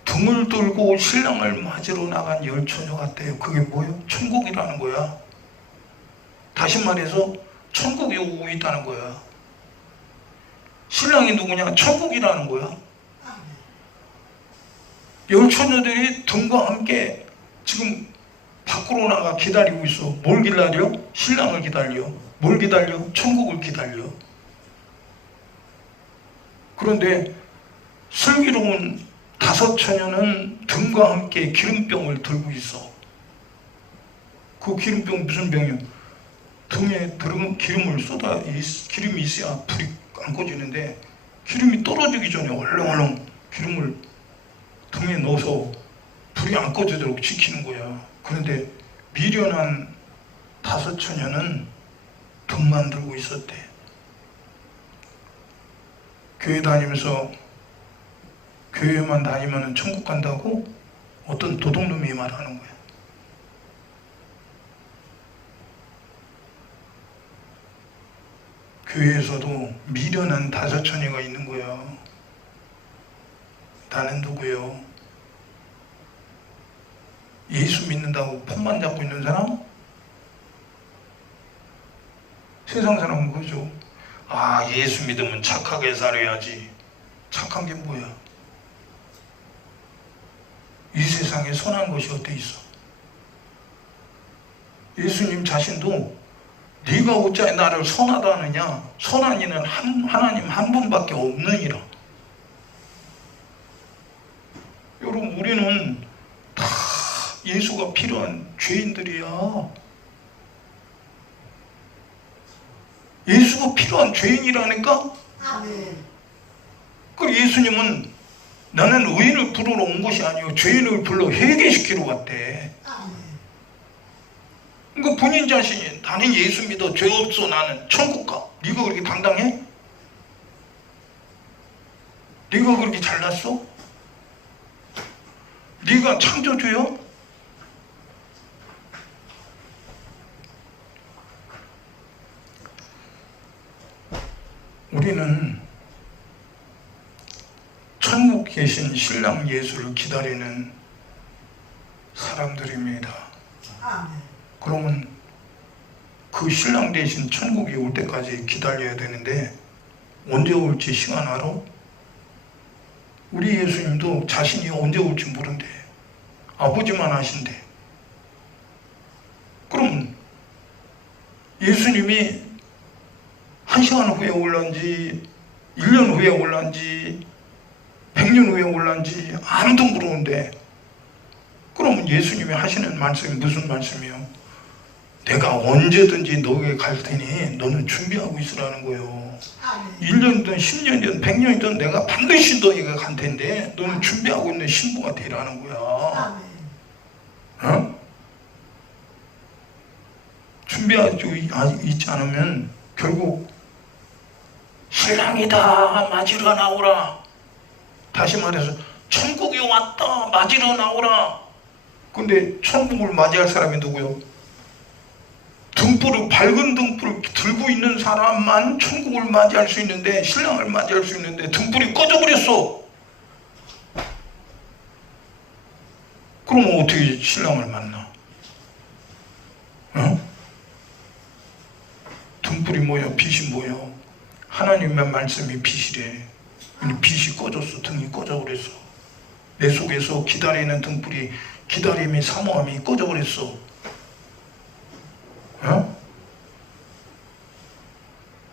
등을 들고 신랑을 맞으러 나간 10처녀 같대요. 그게 뭐예요? 천국이라는 거야. 다시 말해서 천국이 오고 있다는 거야. 신랑이 누구냐? 천국이라는 거야. 10처녀들이 등과 함께 지금 밖으로 나가 기다리고 있어. 뭘 기다려? 신랑을 기다려. 뭘 기다려? 천국을 기다려. 그런데 슬기로운 5처녀는 등과 함께 기름병을 들고 있어. 그 기름병 무슨 병이야? 등에 들은 기름을 기름이 있어야 불이 안 꺼지는데 기름이 떨어지기 전에 얼렁얼렁 기름을 등에 넣어서 불이 안 꺼지도록 지키는 거야. 그런데 미련한 5처녀는 등만 들고 있었대. 교회 다니면서 교회만 다니면 천국 간다고 어떤 도둑놈이 말하는 거야. 교회에서도 미련한 5처녀가 있는 거야. 나는 누구요? 예수 믿는다고 폰만 잡고 있는 사람? 세상 사람은 그러죠. 예수 믿으면 착하게 살아야지. 착한 게 뭐야? 이 세상에 선한 것이 어디 있어? 예수님 자신도 네가 어찌 나를 선하다 하느냐? 선한 이는 하나님 한 분밖에 없느니라. 여러분 우리는 다 예수가 필요한 죄인들이야. 예수가 필요한 죄인이라니까? 그 예수님은 나는 의인을 부르러 온 것이 아니요 죄인을 불러 회개시키러 왔대. 그러니까 본인 자신이 나는 예수 믿어 죄 없어 나는 천국 가. 네가 그렇게 당당해? 네가 그렇게 잘났어? 네가 창조주야? 우리는 천국 계신 신랑 예수를 기다리는 사람들입니다. 그러면 그 신랑 대신 천국이 올 때까지 기다려야 되는데 언제 올지 시간 알아? 우리 예수님도 자신이 언제 올지 모른대. 아버지만 아신대. 그럼 예수님이 1시간 후에 올런지 1년 후에 올란지 100년 후에 올란지 아무도 모르는데, 그러면 예수님이 하시는 말씀이 무슨 말씀이요? 내가 언제든지 너에게 갈 테니 너는 준비하고 있으라는 거예요. 아멘. 1년이든 10년이든 100년이든 내가 반드시 너에게 갈 텐데 너는 준비하고 있는 신부가 되라는 거야. 아멘. 어? 준비하고 있지 않으면 결국 신랑이다 맞으러 나오라. 다시 말해서 천국이 왔다 맞으러 나오라. 근데 천국을 맞이할 사람이 누구요? 등불을, 밝은 등불을 들고 있는 사람만 천국을 맞이할 수 있는데, 신랑을 맞이할 수 있는데 등불이 꺼져버렸어. 그러면 어떻게 신랑을 만나? 어? 등불이 뭐야? 빛이 뭐야? 하나님의 말씀이 빛이래. 근데 빛이 꺼졌어. 등이 꺼져버렸어. 내 속에서 기다리는 등불이, 기다림이, 사모함이 꺼져버렸어. 어?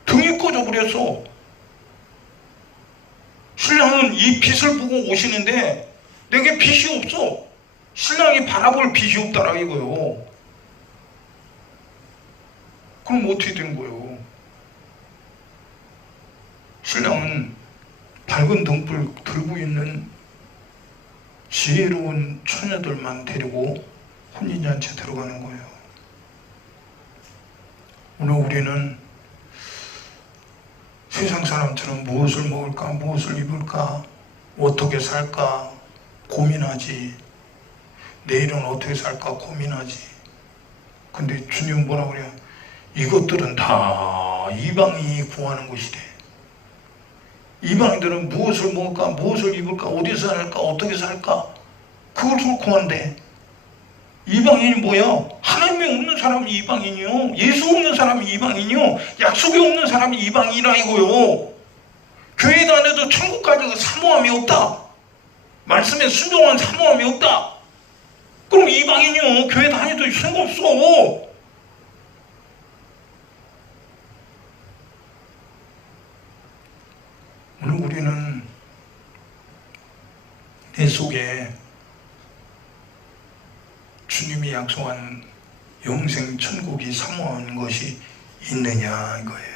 등이 꺼져버렸어. 신랑은 이 빛을 보고 오시는데 내게 빛이 없어. 신랑이 바라볼 빛이 없다라 이거요. 그럼 어떻게 된 거예요? 신랑은 밝은 등불 들고 있는 지혜로운 처녀들만 데리고 혼인잔치에 들어가는 거예요. 오늘 우리는 세상 사람처럼 무엇을 먹을까, 무엇을 입을까, 어떻게 살까 고민하지. 내일은 어떻게 살까 고민하지. 근데 주님 뭐라 그래요? 이것들은 다 이방인이 구하는 것이래. 이방인들은 무엇을 먹을까, 무엇을 입을까, 어디서 살까, 어떻게 살까, 그것을 구한대. 이방인이 뭐야? 하나님이 없는 사람이 이방인이요. 예수 없는 사람이 이방인이요. 약속이 없는 사람이 이방인이라 이거요. 교회 다녀도 천국 가지고 사모함이 없다. 말씀에 순종한 사모함이 없다. 그럼 이방인이요. 교회 다녀도 소용없어. 오늘 우리는 내 속에 주님이 약속한 영생 천국이 사모한 것이 있느냐 이거예요.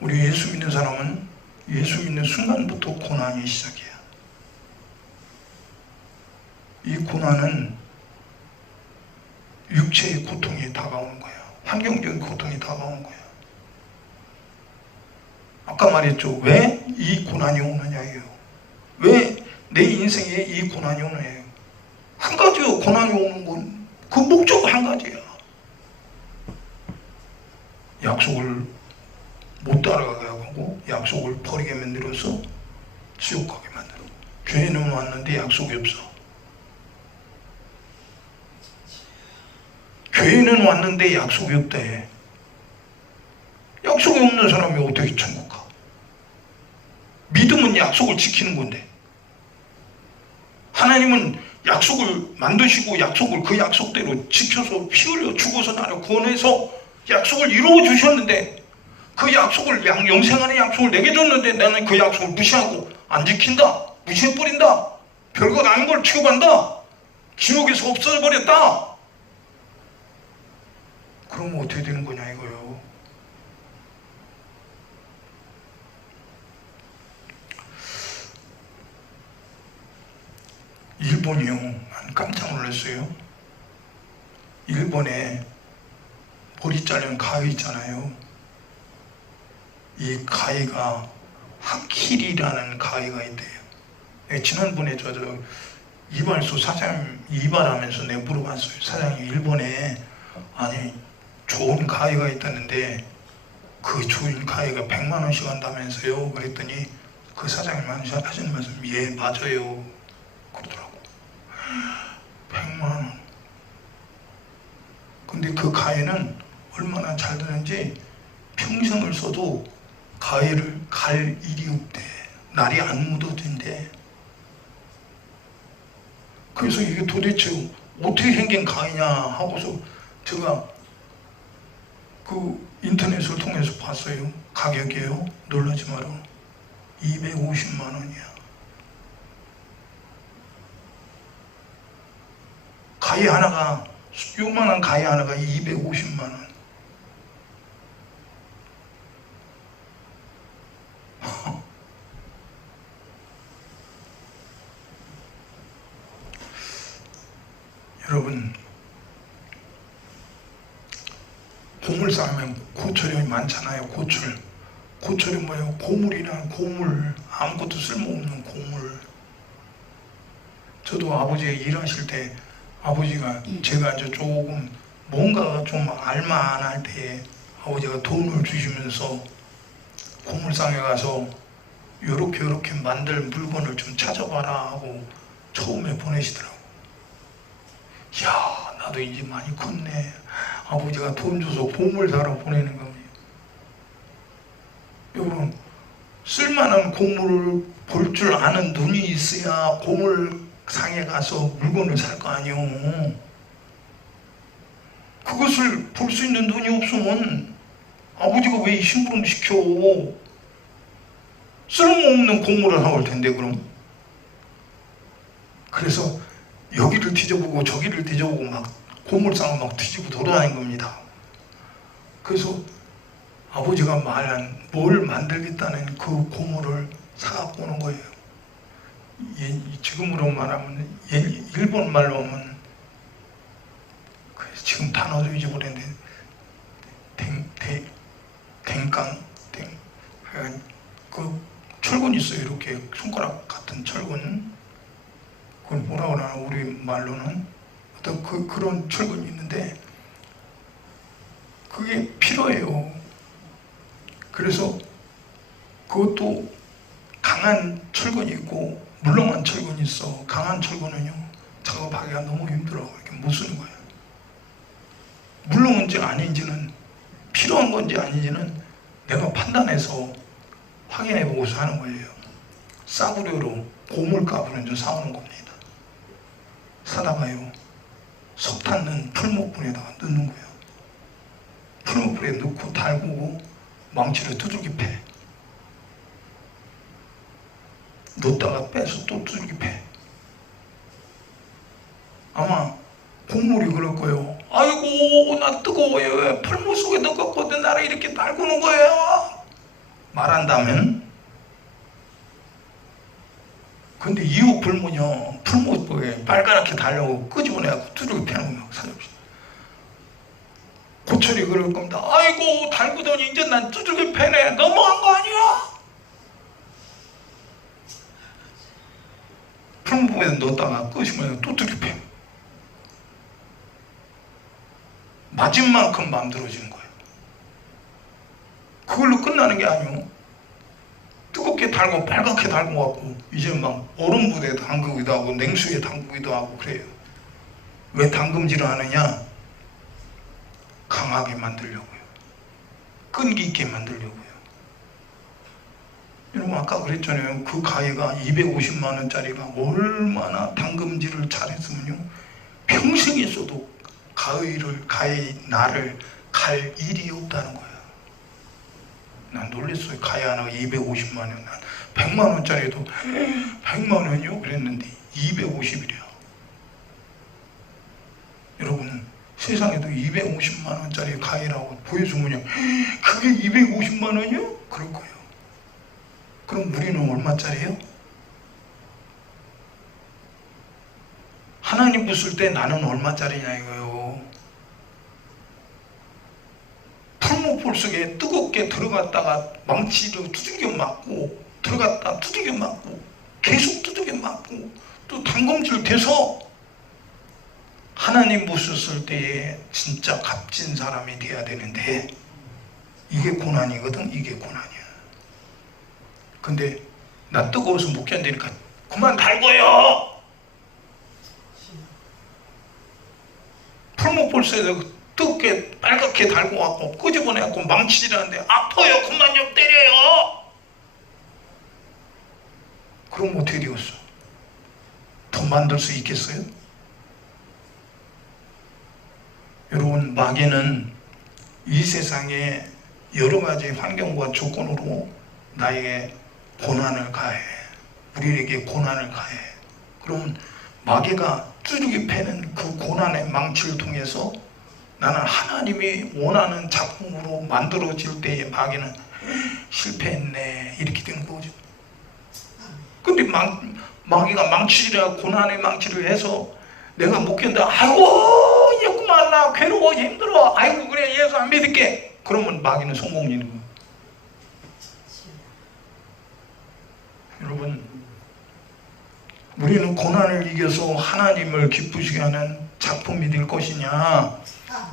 우리 예수 믿는 사람은 예수 믿는 순간부터 고난이 시작이야. 이 고난은 육체의 고통이 다가오는 거야. 환경적인 고통이 다가오는 거야. 아까 말했죠. 왜 이 고난이 오느냐예요. 왜 내 인생에 이 고난이 오느냐예요. 한 가지요. 고난이 오는 건 그 목적 한 가지야. 약속을 못 따라가게 하고 약속을 버리게 만들어서 지옥 가게 만들어. 교회는 왔는데 약속이 없어. 교회는 왔는데 약속이 없다 해. 약속이 없는 사람이 어떻게 천국 가? 믿음은 약속을 지키는 건데, 하나님은 약속을 만드시고 약속을 그 약속대로 지켜서 피 흘려 죽어서 나를 구원해서 약속을 이루어 주셨는데, 그 약속을 영생하는 약속을 내게 줬는데 나는 그 약속을 무시하고 안 지킨다, 무시해버린다, 별것 아닌 걸 취급한다, 지옥에서 없어져버렸다. 그러면 어떻게 되는 거냐 이거요. 일본이요. 난 깜짝 놀랐어요. 일본에 머리 자른 가위 있잖아요. 이 가위가 하키리라는 가위가 있대요. 지난번에 저 이발소 사장님 이발하면서 내가 물어봤어요. 사장님 말씀에 아니 좋은 가위가 있다는데 그 좋은 가위가 100만 원씩 한다면서요. 그랬더니 그 사장님 하시는 말씀, 예 맞아요 그러더라고. 100만 원. 근데 그 가위는 얼마나 잘 되는지 평생을 써도 가위를 갈 일이 없대. 날이 안 묻어진대. 그래서 이게 도대체 어떻게 생긴 가위냐 하고서 제가 그 인터넷을 통해서 봤어요. 가격이에요. 놀라지 마라. 250만 원이야. 가위 하나가, 요만한 가위 하나가 250만 원. 여러분, 고물 쌓으면 고철이 많잖아요. 고철이 뭐예요? 고물이란 고물, 아무것도 쓸모없는 고물. 저도 아버지가 일하실 때 아버지가, 제가 이제 조금 뭔가가 좀 알만할 때 아버지가 돈을 주시면서 고물상에 가서 요렇게 만들 물건을 좀 찾아봐라 하고 처음에 보내시더라고. 야, 나도 이제 많이 컸네. 아버지가 돈 줘서 고물 사러 보내는 겁니다. 여러분, 쓸만한 고물을 볼 줄 아는 눈이 있어야 고물상에 가서 물건을 살 거 아니오. 그것을 볼 수 있는 눈이 없으면 아버지가 왜 심부름 시켜? 쓸모없는 고물을 사올 텐데. 그럼 그래서 여기를 뒤져보고 저기를 뒤져보고 막 고물상을 막 뒤지고 돌아다닌 겁니다. 그래서 아버지가 말한 뭘 만들겠다는 그 고물을 사갖고 오는 거예요. 지금으로 말하면, 일본 말로 하면, 지금 단어도 잊어버렸는데, 그 철근 있어요. 이렇게 손가락 같은 철근. 그걸 뭐라 그러나, 우리 말로는 어떤 그런 철근이 있는데 그게 필요해요. 그래서 그것도 강한 철근이 있고 물렁한 철근이 있어. 강한 철근은요, 작업하기가 너무 힘들어. 이렇게 못 쓰는 거예요. 물렁한지 아닌지는, 필요한 건지 아닌지는 내가 판단해서 확인해 보고서 하는 거예요. 싸구려로 고물값을 이제 사오는 겁니다. 사다가요, 석탄 넣은 풀목불에다가 넣는 거예요. 풀목불에 넣고 달구고 망치로 두들기 패. 넣다가 빼서 또 두들기 패. 아마 곡물이 그럴 거예요. 아이고, 나 뜨거워요. 풀목 속에 넣었거든. 나를 이렇게 달구는 거예요. 말한다면. 근데 이웃 불문이요, 풀목에 빨갛게 달려고 끄집어내고 두들겨 패는 거예요. 사장님. 고철이 그럴 겁니다. 아이고, 달구더니 이제 난 두들겨 패네. 너무한 거 아니야? 풀목에 넣었다가 끄집어내고 또 두들겨 패. 맞은 만큼 만들어지는 거예요. 그걸로 끝나는 게 아니오. 뜨겁게 달고 빨갛게 달고 갖고 이제 막 얼음물에 담그기도 하고 냉수에 담그기도 하고 그래요. 왜 담금질을 하느냐? 강하게 만들려고요. 끈기 있게 만들려고요. 여러분, 아까 그랬잖아요. 그 가위가 250만 원짜리가 얼마나 담금질을 잘했으면요, 평생에 써도 가위 날을 갈 일이 없다는 거예요. 난 놀랬어요. 가위 하나가 250만 원. 난 100만 원짜리도 100만 원이요? 그랬는데 250이래요. 여러분, 세상에도 250만 원짜리 가위라고 보여주면요, 그게 250만 원이요? 그럴 거예요. 그럼 우리는 얼마짜리예요? 하나님 붙을 때 나는 얼마짜리냐 이거요. 풀목불 속에 뜨겁게 들어갔다가 망치로 두들겨 맞고, 들어갔다 두들겨 맞고, 계속 두들겨 맞고, 또 담금질 돼서 하나님 보셨을 때에 진짜 값진 사람이 돼야 되는데, 이게 고난이거든. 이게 고난이야. 근데 나 뜨거워서 못 견디니까 그만 달고요. 풀목불에서 뜨겁게 빨갛게 달고 갖고 끄집어내갖고 망치질하는데 아파요. 그만 좀 때려요. 그럼 어떻게 되겠어? 더 만들 수 있겠어요? 여러분, 마귀는 이 세상에 여러 가지 환경과 조건으로 나에게 고난을 가해. 우리에게 고난을 가해. 그러면 마귀가 뚜둑이 패는 그 고난의 망치를 통해서 나는 하나님이 원하는 작품으로 만들어질 때에 마귀는 실패했네 이렇게 된 거죠. 근데 마귀가 망치라 고난의 망치를 해서 내가 못 견뎌. 아이고 예구만 나 괴로워 힘들어. 아이고 그래 예수 안 믿을게. 그러면 마귀는 성공이는 거예요. 여러분, 우리는 고난을 이겨서 하나님을 기쁘시게 하는 작품이 될 것이냐,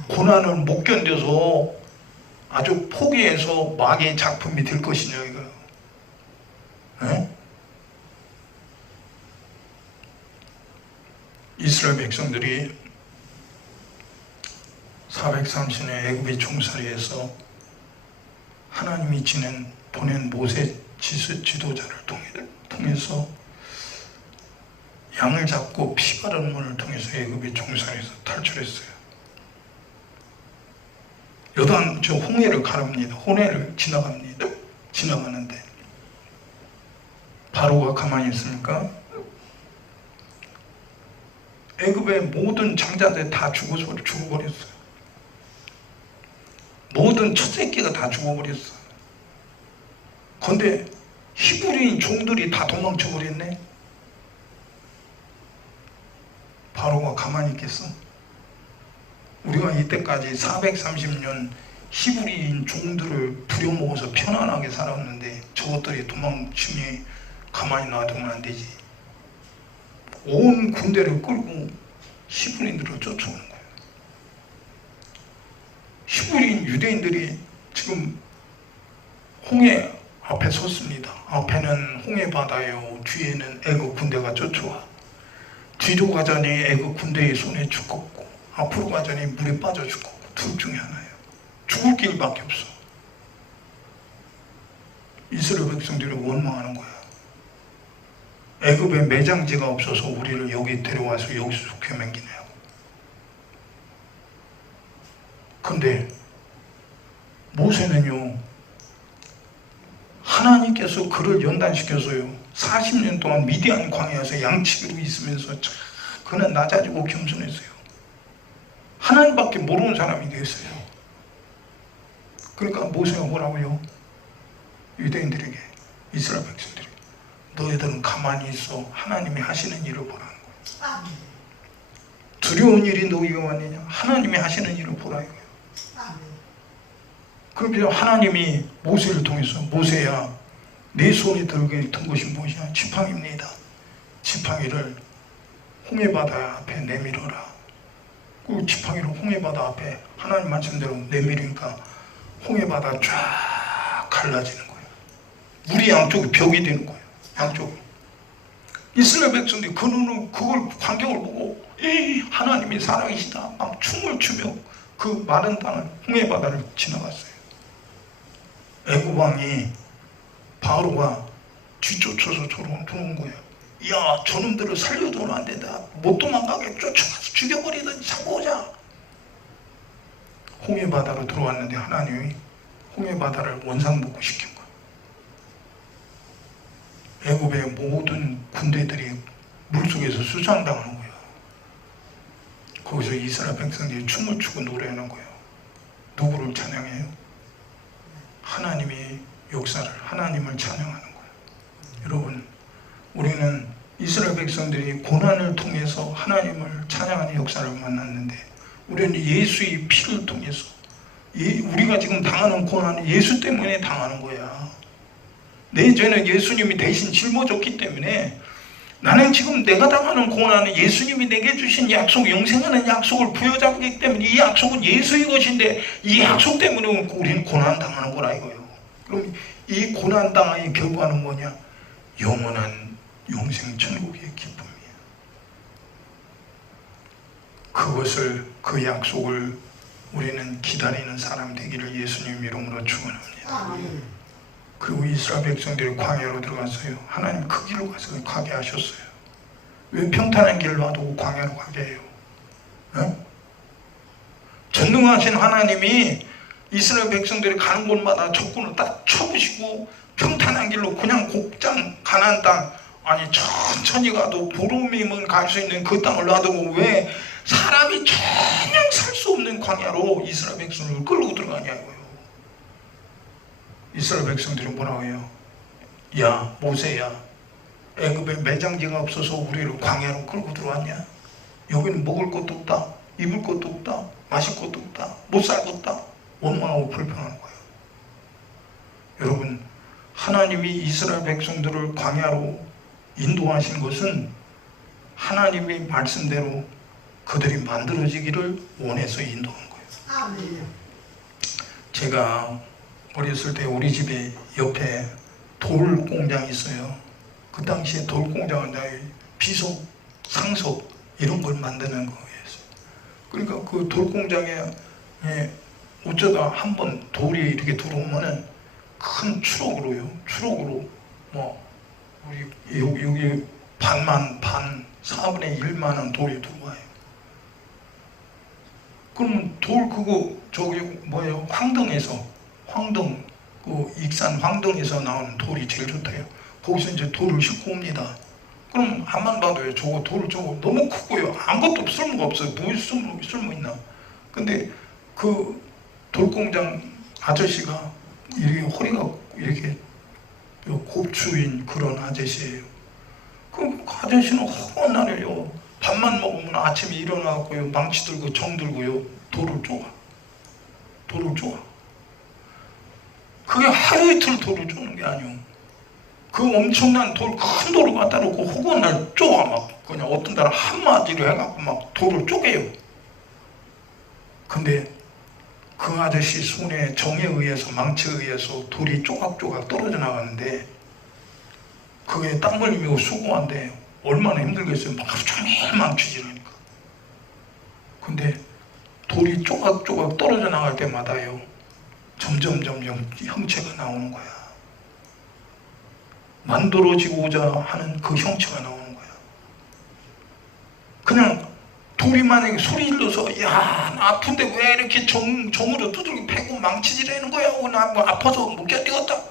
고난을 못 견뎌서 아주 포기해서 마귀의 작품이 될 것이냐 이거. 에? 이스라엘 백성들이 430년 애굽의 종살이에서 하나님이 보낸 모세 지도자를 통해서 양을 잡고 피 바르는 문을 통해서 애굽의 종살이에서 탈출했어요. 요단 저 홍해를 가릅니다. 홍해를 지나가는데 바로가 가만히 있습니까? 애굽의 모든 장자들 다 죽어버렸어요. 모든 첫 새끼가 다 죽어버렸어. 그런데 히브리인 종들이 다 도망쳐버렸네. 바로가 가만히 있겠어? 우리가 이때까지 430년 히브리인 종들을 부려먹어서 편안하게 살았는데 저것들이 도망치니 가만히 놔두면 안 되지. 온 군대를 끌고 히브리인들을 쫓아오는 거예요. 히브리인 유대인들이 지금 홍해 앞에 섰습니다. 앞에는 홍해 바다예요. 뒤에는 애굽 군대가 쫓아와. 뒤로 가자니 애굽 군대의 손에 죽었고 앞으로 가자니 물에 빠져 죽었고 둘 중에 하나예요. 죽을 길밖에 없어. 이스라엘 백성들이 원망하는 거야. 애굽에 매장지가 없어서 우리를 여기 데려와서 여기서 죽게 맹기네요. 근데 모세는요, 하나님께서 그를 연단시켜서요 40년 동안 미디안 광야에서 양치기로 있으면서 그는 낮아지고 겸손했어요. 하나님밖에 모르는 사람이 되었어요. 그러니까 모세가 뭐라고요? 유대인들에게, 이스라엘 백성들에게, 너희들은 가만히 있어 하나님이 하시는 일을 보라는 거예요. 두려운 일이 너희가 왔느냐? 하나님이 하시는 일을 보라 이거예요. 그럼 하나님이 모세를 통해서, 모세야 내 손에 들게 든 것이 무엇이냐? 지팡이입니다. 지팡이를 홍해바다 앞에 내밀어라. 그 지팡이를 홍해바다 앞에 하나님 말씀대로 내밀으니까 홍해바다 쫙 갈라지는 거예요. 물이 양쪽이 벽이 되는 거예요. 양쪽이. 이스라엘 백성들이 그 눈을, 그걸 광경을 보고 하나님이 살아계시다 막 춤을 추며 그 마른 땅을, 홍해바다를 지나갔어요. 애굽 왕이 바로가 뒤쫓아서 들어온 거예요. 야, 저놈들을 살려두면 안 된다. 못 도망가게 쫓아가서 죽여버리든지 잡아오자. 홍해바다로 들어왔는데 하나님이 홍해바다를 원상복구시킨 거예요. 애굽의 모든 군대들이 물속에서 수상당하는 거예요. 거기서 이스라엘 백성들이 춤을 추고 노래하는 거예요. 누구를 찬양해요? 하나님의 역사를, 하나님을 찬양하는 거예요. 여러분, 우리는 이스라엘 백성들이 고난을 통해서 하나님을 찬양하는 역사를 만났는데, 우리는 예수의 피를 통해서, 우리가 지금 당하는 고난은 예수 때문에 당하는 거야. 내 죄는 예수님이 대신 짊어졌기 때문에, 나는 지금 내가 당하는 고난은 예수님이 내게 주신 약속, 영생하는 약속을 부여잡기 때문에, 이 약속은 예수의 것인데 이 약속 때문에 우리는 고난 당하는 거라 이거예요. 그럼 이 고난 당의 결과는 뭐냐? 영원한 영생 천국의 기쁨이에요. 그것을, 그 약속을 우리는 기다리는 사람 되기를 예수님 이름으로 축원합니다. 그리고 이스라엘 백성들이 광야로 들어갔어요. 하나님 그 길로 가서 가게 하셨어요. 왜 평탄한 길로 놔두고 광야로 가게 해요? 전능하신 하나님이 이스라엘 백성들이 가는 곳마다 적군을 딱 쳐부시고 평탄한 길로 그냥 곡장 가나안 땅, 아니 천천히 가도 보름이면 갈 수 있는 그 땅을 놔두고 왜 사람이 전혀 살 수 없는 광야로 이스라엘 백성을 끌고 들어가냐고요. 이스라엘 백성들이 뭐라고 해요? 야 모세야, 애굽에 매장지가 없어서 우리를 광야로 끌고 들어왔냐? 여기는 먹을 것도 없다, 입을 것도 없다, 마실 것도 없다, 못 살 것도 없다. 원망하고 불평하는 거예요. 여러분, 하나님이 이스라엘 백성들을 광야로 인도하신 것은 하나님의 말씀대로 그들이 만들어지기를 원해서 인도한 거예요. 아멘. 제가 어렸을 때 우리 집에 옆에 돌 공장이 있어요. 그 당시에 돌 공장은 비석, 상석 이런 걸 만드는 거였어요. 그러니까 그 돌 공장에 어쩌다 한번 돌이 이렇게 들어오면은 큰 추럭으로 뭐 우리 여기 반 4분의 1만한 돌이 들어와요. 그러면 돌 그거 저기 뭐예요? 황등 그 익산 황등에서 나오는 돌이 제일 좋대요. 거기서 이제 돌을 싣고 옵니다. 그럼 한만 봐도요, 저거 돌 저거 너무 크고요, 아무것도 쓸모가 없어요. 뭐 쓸모 있나? 근데 그 돌공장 아저씨가 이렇게 허리가 이렇게 곱추인 그런 아저씨예요. 그 아저씨는 허한 날에요, 밥만 먹으면 아침에 일어나고요, 망치 들고 정 들고요, 돌을 쪼아. 그게 하루 이틀 돌을 쪼는 게 아니오. 그 엄청난 큰 돌을 갖다 놓고 허구한 날 쪼아. 막 그냥 어떤 날은 한마디로 해갖고 막 돌을 쪼개요. 근데 그 아저씨 손에 정에 의해서, 망치에 의해서 돌이 조각조각 떨어져 나가는데 그게 땀 흘리고 수고한데 얼마나 힘들겠어요. 하루 종일 망치질하니까. 근데 돌이 조각조각 떨어져 나갈 때마다요, 점점 형체가 나오는 거야. 만들어지고자 하는 그 형체가 나오는 거야. 그냥 돌이 만약에 소리 질러서 야 나 아픈데 왜 이렇게 정으로 두들겨 패고 망치질하는 거야, 나 뭐 아파서 못 견디겠다,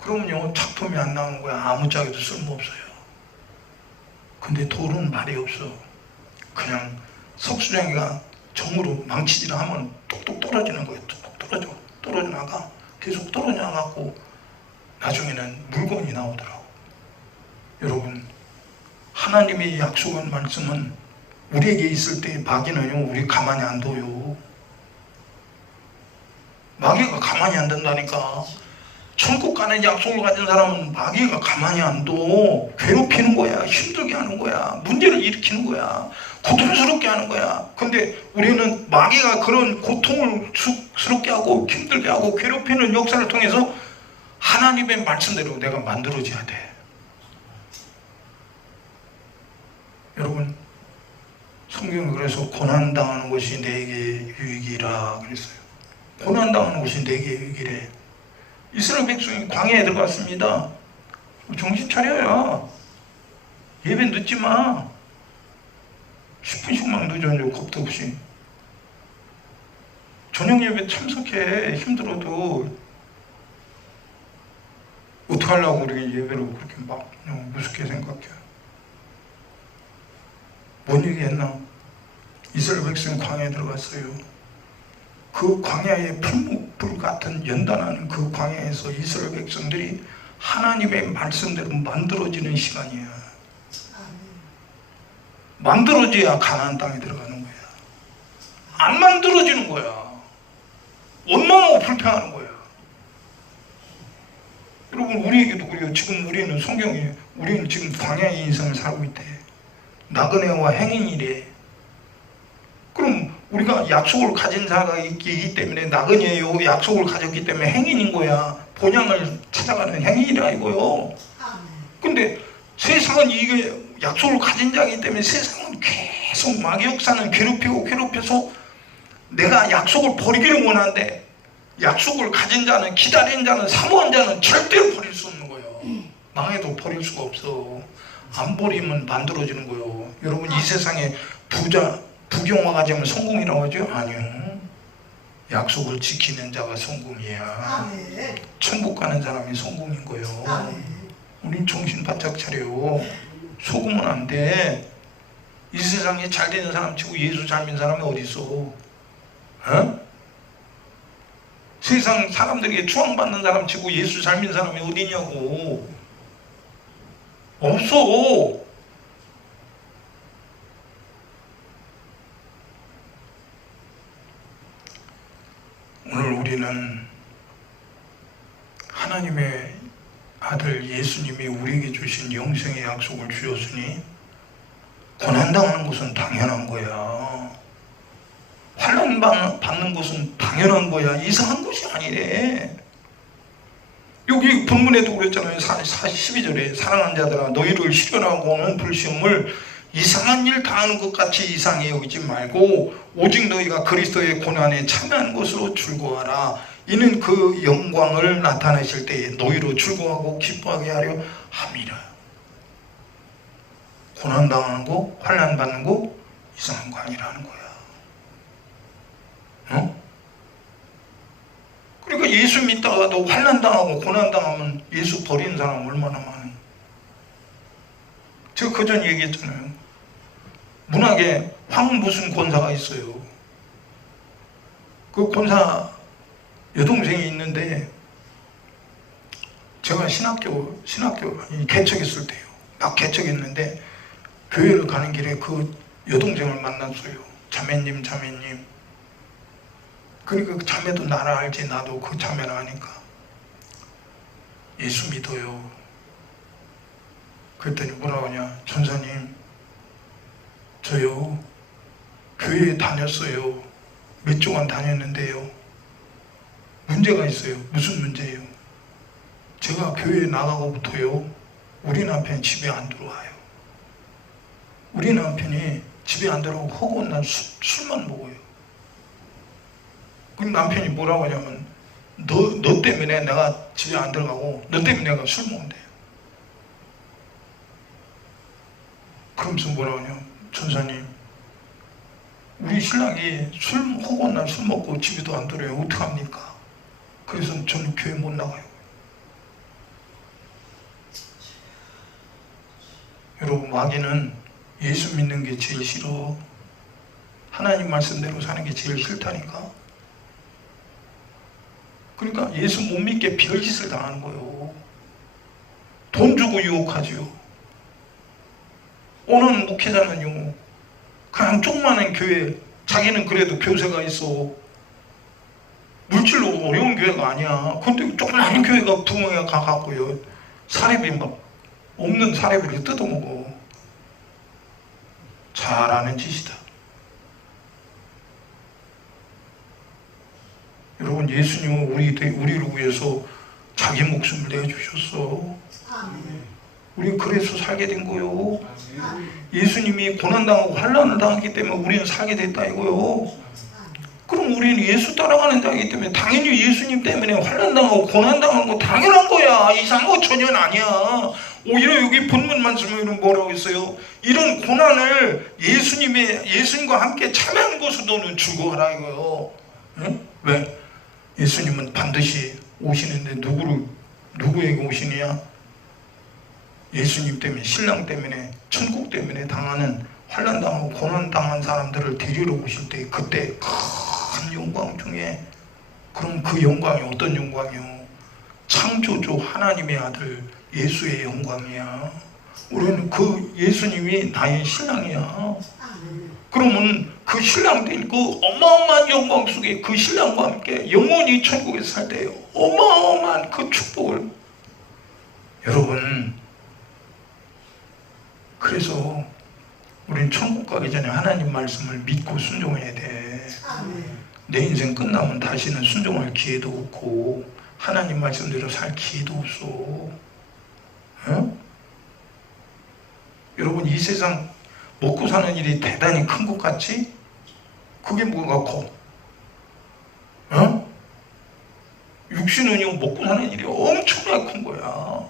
그러면요 작품이 안 나오는 거야. 아무짝에도 쓸모없어요. 근데 돌은 말이 없어. 그냥 석수장이가 정으로 망치질하면 뚝뚝 떨어지는 거예요. 뚝뚝 떨어져 나가. 계속 떨어져 나가고 나중에는 물건이 나오더라고. 여러분, 하나님의 약속한 말씀은 우리에게 있을 때 마귀는요, 우리 가만히 안 둬요. 마귀가 가만히 안 둔다니까. 천국 가는 약속을 가진 사람은 마귀가 가만히 안 둬. 괴롭히는 거야, 힘들게 하는 거야, 문제를 일으키는 거야, 고통스럽게 하는 거야. 근데 우리는 마귀가 그런 고통을 스럽게 하고 힘들게 하고 괴롭히는 역사를 통해서 하나님의 말씀대로 내가 만들어져야 돼. 여러분, 성경이 그래서 고난당하는 것이 내게 유익이라 그랬어요. 고난당하는 것이 내게 유익이래. 이스라엘 백성이 광야에 들어갔습니다. 정신 차려야. 예배 늦지 마. 10분씩만 늦어요, 겁도 없이. 저녁 예배 참석해. 힘들어도. 어떻게 하려고 우리 예배를 그렇게 막 그냥 무섭게 생각해. 뭔 얘기했나? 이스라엘 백성이 광야에 들어갔어요. 그 광야의 풀무불 같은 연단하는 그 광야에서 이스라엘 백성들이 하나님의 말씀대로 만들어지는 시간이야. 만들어져야 가나안 땅에 들어가는 거야. 안 만들어지는 거야. 원망하고 불평하는 거야. 여러분, 우리에게도 그래요. 지금 우리는 성경에 우리는 지금 광야의 인생을 살고 있대. 나그네와 행인이래. 그럼 우리가 약속을 가진 자가 있기 때문에 나그네요, 약속을 가졌기 때문에 행인인 거야. 본향을 찾아가는 행인이라 이거요. 근데 세상은 이게 약속을 가진 자이기 때문에 세상은 계속 마귀 역사는 괴롭혀서 내가 약속을 버리기를 원하는데, 약속을 가진 자는, 기다린 자는, 사모한 자는 절대로 버릴 수 없는 거예요. 망해도 버릴 수가 없어. 안 버리면 만들어지는 거예요. 여러분, 이 세상에 부경화가 되면 성공이라고 하죠? 아니요. 약속을 지키는 자가 성공이야. 아멘. 천국 가는 사람이 성공인 거예요. 아멘. 우린 정신 바짝 차려. 속으면 안 돼. 이 세상에 잘 되는 사람 치고 예수 잘 믿는 사람이 어디 있어? 어? 세상 사람들에게 추앙받는 사람 치고 예수 잘 믿는 사람이 어디 있냐고. 없어. 오늘 우리는 하나님의 아들 예수님이 우리에게 주신 영생의 약속을 주셨으니 고난당하는 것은 당연한 거야. 환난 받는 것은 당연한 거야. 이상한 것이 아니래. 여기 본문에도 그랬잖아요. 12절에 사랑하는 자들아 너희를 시련하고 오는 불시험을 이상한 일 당하는 것 같이 이상히 여기지 말고 오직 너희가 그리스도의 고난에 참여한 것으로 즐거워하라. 이는 그 영광을 나타내실 때에 너희로 즐거워하고 기뻐하게 하려 함이라. 고난당하는 거, 환난 받는 거 이상한 거 아니라는 거야. 어? 그러니까 예수 믿다가도 환난당하고 고난당하면 예수 버리는 사람 얼마나 많은. 제가 그전 얘기했잖아요. 문학에 황 무슨 권사가 있어요. 그 권사 여동생이 있는데 제가 신학교 개척했을 때요. 막 개척했는데 교회를 가는 길에 그 여동생을 만났어요. 자매님. 그러니까 그 자매도 나를 알지 나도 그 자매를 아니까 예수 믿어요. 그랬더니 뭐라고 하냐. 전사님 저요 교회에 다녔어요. 몇 주간 다녔는데요 문제가 있어요. 무슨 문제예요? 제가 교회에 나가고부터요 우리 남편이 집에 안 들어와요. 우리 남편이 집에 안 들어오고 허구한 날 술만 먹어요. 그럼 남편이 뭐라고 하냐면 너 때문에 내가 집에 안 들어가고 너 때문에 내가 술 먹는데요. 그러면서 뭐라고 하냐. 전사님 우리 신랑이 허구한 날 술 먹고 집에도 안 들어요. 어떡합니까? 그래서 저는 교회 못 나가요. 여러분 마귀는 예수 믿는 게 제일 싫어. 하나님 말씀대로 사는 게 제일 싫다니까. 그러니까 예수 못 믿게 별짓을 당하는 거예요. 돈 주고 유혹하죠. 오는 목회자는요 그냥 조그마한 교회 자기는 그래도 교세가 있어. 물질로 어려운 교회가 아니야. 근데 조그마한 교회가 부모가 가갖고요 사례비 막 없는 사례비를 뜯어먹어. 잘하는 짓이다. 여러분 예수님은 우리를 위해서 자기 목숨을 내주셨어. 우리 그래서 살게 된 거요. 예수님이 고난당하고 환난을 당했기 때문에 우리는 살게 됐다 이거요. 그럼 우리는 예수 따라가는 자이기 때문에 당연히 예수님 때문에 환난당하고 고난당하는 거 당연한 거야. 이상한 거 전혀 아니야. 오히려 여기 본문 말씀에는 뭐라고 했어요? 이런 고난을 예수님과 함께 참여한 것으로 너는 즐거워하라 이거요. 응? 왜? 예수님은 반드시 오시는데 누구에게 오시느냐? 예수님 때문에 신랑 때문에 천국 때문에 당하는 환난당하고 고난당한 사람들을 데리러 오실 때 그때 큰 영광 중에 그럼 그 영광이 어떤 영광이요? 창조주 하나님의 아들 예수의 영광이야. 우리는 그 예수님이 나의 신랑이야. 그러면 그 신랑 된 그 어마어마한 영광 속에 그 신랑과 함께 영원히 천국에 살 때요 어마어마한 그 축복을 여러분 그래서 우린 천국 가기 전에 하나님 말씀을 믿고 순종해야 돼. 내 인생 끝나면 다시는 순종할 기회도 없고 하나님 말씀대로 살 기회도 없어. 어? 여러분 이 세상 먹고 사는 일이 대단히 큰 것 같지? 그게 뭐가 커? 어? 육신은 먹고 사는 일이 엄청나게 큰 거야.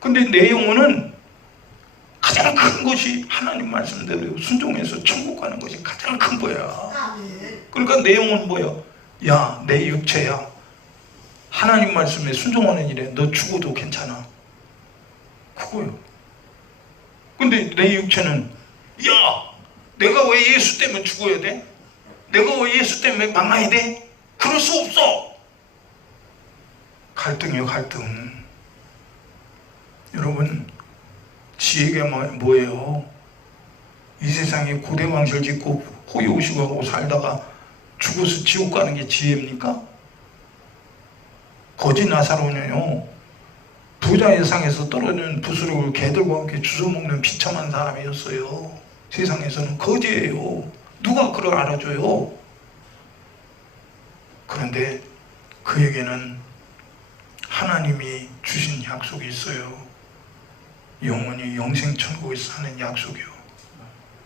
근데 내 영혼은 가장 큰 것이 하나님 말씀대로 순종해서 천국 가는 것이 가장 큰 거야. 그러니까 내 영혼은 뭐야? 야, 내 육체야, 하나님 말씀에 순종하는 일에 너 죽어도 괜찮아. 그거요. 근데 내 육체는, 야, 내가 왜 예수 때문에 죽어야 돼? 내가 왜 예수 때문에 망해야 돼? 그럴 수 없어. 갈등이요, 갈등. 여러분, 지혜가 뭐예요? 이 세상에 고대방실 짓고 호의호식하고 살다가 죽어서 지옥 가는 게 지혜입니까? 거지 나사로는요, 부자의 상에서 떨어지는 부스러기를 개들과 함께 주워먹는 비참한 사람이었어요. 세상에서는 거지예요. 누가 그걸 알아줘요? 그런데 그에게는 하나님이 주신 약속이 있어요. 영원히 영생천국에서 사는 약속이요.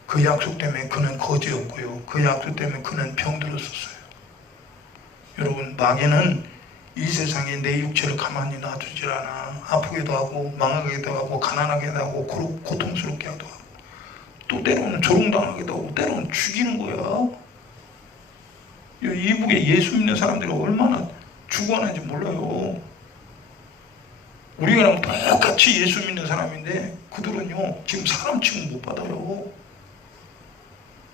그 약속 때문에 그는 거지였고요, 그 약속 때문에 그는 병들었었어요. 여러분, 마귀는 이 세상에 내 육체를 가만히 놔두질 않아. 아프기도 하고 망하기도 하고 가난하게도 하고 고통스럽게 하기도 하고, 또 때로는 조롱당하기도 하고, 때로는 죽이는 거야. 이북에 예수 믿는 사람들이 얼마나 죽어가는지 몰라요. 우리랑 똑같이 예수 믿는 사람인데 그들은요, 지금 사람 취급 못 받아요.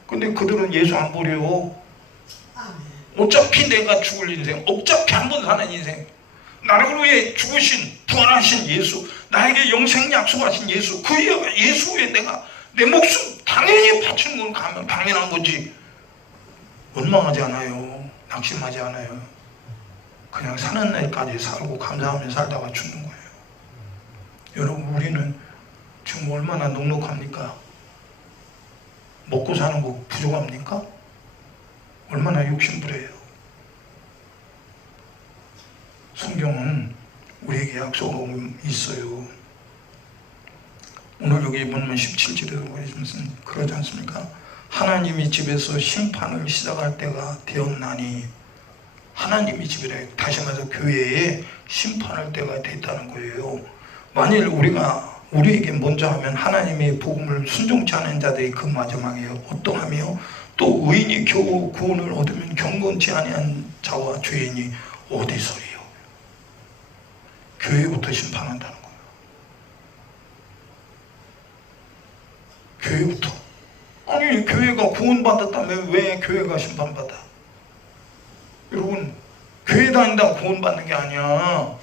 근데 그들은 예수 안 버려요. 어차피 내가 죽을 인생, 어차피 한 번 사는 인생, 나를 위해 죽으신 부활하신 예수, 나에게 영생 약속하신 예수, 그 예수 위에 내가 내 목숨 당연히 바치는 건 가면 당연한 거지. 원망하지 않아요. 낙심하지 않아요. 그냥 사는 날까지 살고 감사하며 살다가 죽는 거예요. 여러분, 우리는 지금 얼마나 넉넉합니까? 먹고 사는 거 부족합니까? 얼마나 욕심부려요. 성경은 우리에게 약속하고 있어요. 오늘 여기 본문 17절에도 보시면 그러지 않습니까? 하나님이 집에서 심판을 시작할 때가 되었나니, 하나님이 집에, 다시 말해서 교회에 심판할 때가 됐다는 거예요. 만일 우리에게 먼저 하면 하나님의 복음을 순종치 않은 자들이 그 마지막이에요. 어떠하며 또 의인이 겨우 구원을 얻으면 경건치 아니한 자와 죄인이 어디서리요? 교회부터 심판한다는 거예요. 교회부터. 아니, 교회가 구원받았다면 왜 교회가 심판받아? 여러분, 교회 다닌다고 구원받는 게 아니야.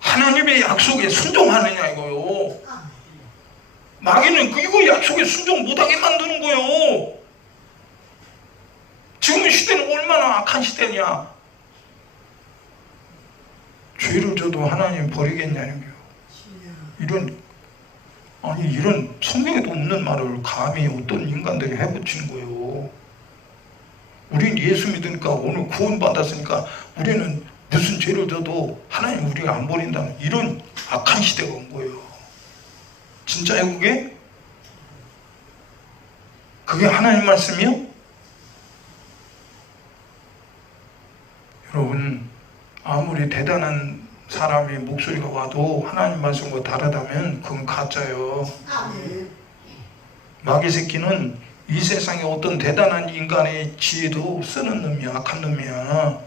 하나님의 약속에 순종하느냐 이거요. 마귀는 이거 약속에 순종 못하게 만드는 거예요. 지금 시대는 얼마나 악한 시대냐. 죄를 져도 하나님 버리겠냐는 거예요. 이런 성경에도 없는 말을 감히 어떤 인간들이 해붙이는 거예요. 우린 예수 믿으니까, 오늘 구원받았으니까 우리는 무슨 죄를 져도 하나님 우리가 안 버린다는 이런 악한 시대가 온 거예요. 진짜요 그게? 그게 하나님 말씀이요? 여러분, 아무리 대단한 사람이 목소리가 와도 하나님 말씀과 다르다면 그건 가짜예요. 마귀 새끼는 이 세상에 어떤 대단한 인간의 지혜도 쓰는 놈이야. 악한 놈이야.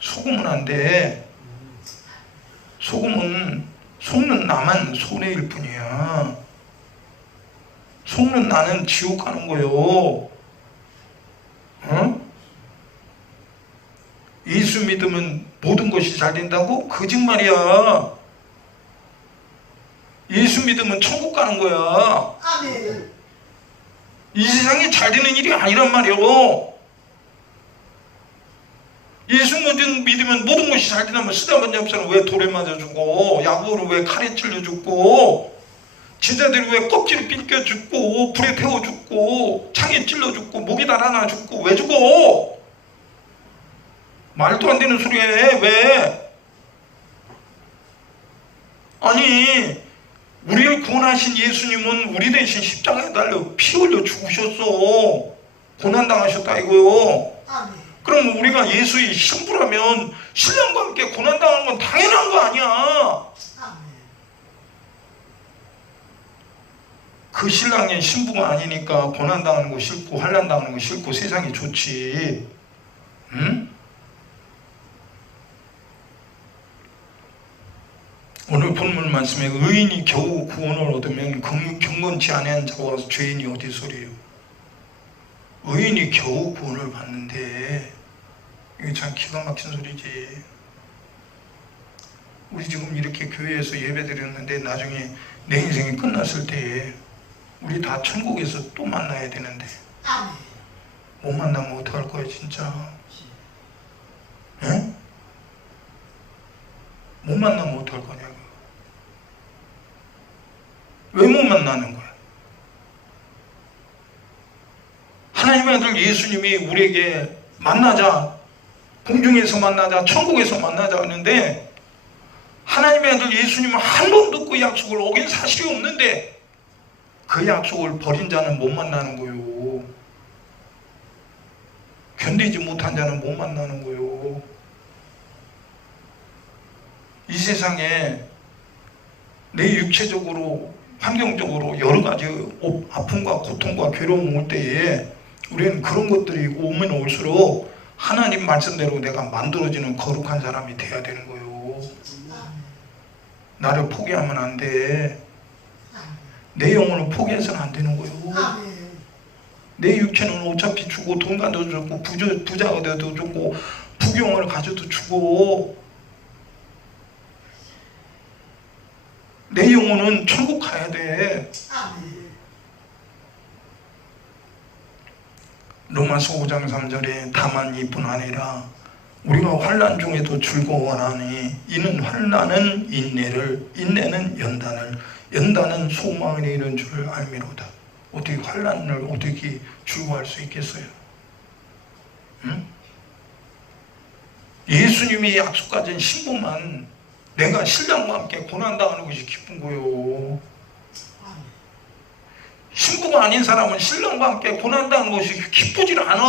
속으면 안 돼. 속으면 속는 나만 손해일 뿐이야. 속는 나는 지옥 가는 거요. 예수 믿으면 모든 것이 잘 된다고? 거짓말이야. 예수 믿으면 천국 가는 거야. 아멘. 이 세상에 잘 되는 일이 아니란 말이요. 예수 믿으면 모든 것이 잘 되냐면, 스데반 잡사는 왜 돌에 맞아 죽고, 야고보는 왜 칼에 찔려 죽고, 제자들이 왜 껍질을 삐껴 죽고, 불에 태워 죽고, 창에 찔러 죽고, 목이 달아나 죽고, 왜 죽어? 말도 안 되는 소리 해. 왜? 아니, 우리를 구원하신 예수님은 우리 대신 십자가에 달려 피 흘려 죽으셨어. 고난당하셨다 이거요. 그럼 우리가 예수의 신부라면 신랑과 함께 고난당하는 건 당연한 거 아니야. 그 신랑의 신부가 아니니까 고난당하는 거 싫고 환난당하는 거 싫고 세상이 좋지. 응? 오늘 본문 말씀에 의인이 겨우 구원을 얻으면 경건치 아니한 자와 죄인이 어디서리요? 의인이 겨우 구원을 받는데, 이게 참 기가 막힌 소리지. 우리 지금 이렇게 교회에서 예배 드렸는데 나중에 내 인생이 끝났을 때에 우리 다 천국에서 또 만나야 되는데 아멘. 못 만나면 어떡할 거야 진짜? 에? 못 만나면 어떡할 거냐고. 왜 못 만나는 거야? 하나님의 아들 예수님이 우리에게 만나자, 공중에서 만나자, 천국에서 만나자 하는데, 하나님의 아들 예수님은 한 번도 그 약속을 어긴 사실이 없는데 그 약속을 버린 자는 못 만나는 거요. 견디지 못한 자는 못 만나는 거요. 이 세상에 내 육체적으로, 환경적으로 여러 가지 아픔과 고통과 괴로움 올 때에 우리는 그런 것들이 오면 올수록 하나님 말씀대로 내가 만들어지는 거룩한 사람이 돼야 되는 거예요. 나를 포기하면 안 돼. 내 영혼을 포기해서는 안 되는 거예요. 내 육체는 어차피 죽고 돈 가도 죽고 부자가 돼도 죽고 부경을 가져도 죽고, 내 영혼은 천국 가야 돼. 로마서 5장 3절에 다만 이뿐 아니라 우리가 환난 중에도 즐거워하니 이는 환난은 인내를, 인내는 연단을, 연단은 소망을 이루는 줄 알미로다. 어떻게 환난을 어떻게 즐거워할 수 있겠어요? 응? 예수님이 약속하신 신부만 내가 신랑과 함께 고난당하는 것이 기쁜 거요. 신부가 아닌 사람은 신랑과 함께 고난당하는 것이 기쁘질 않아.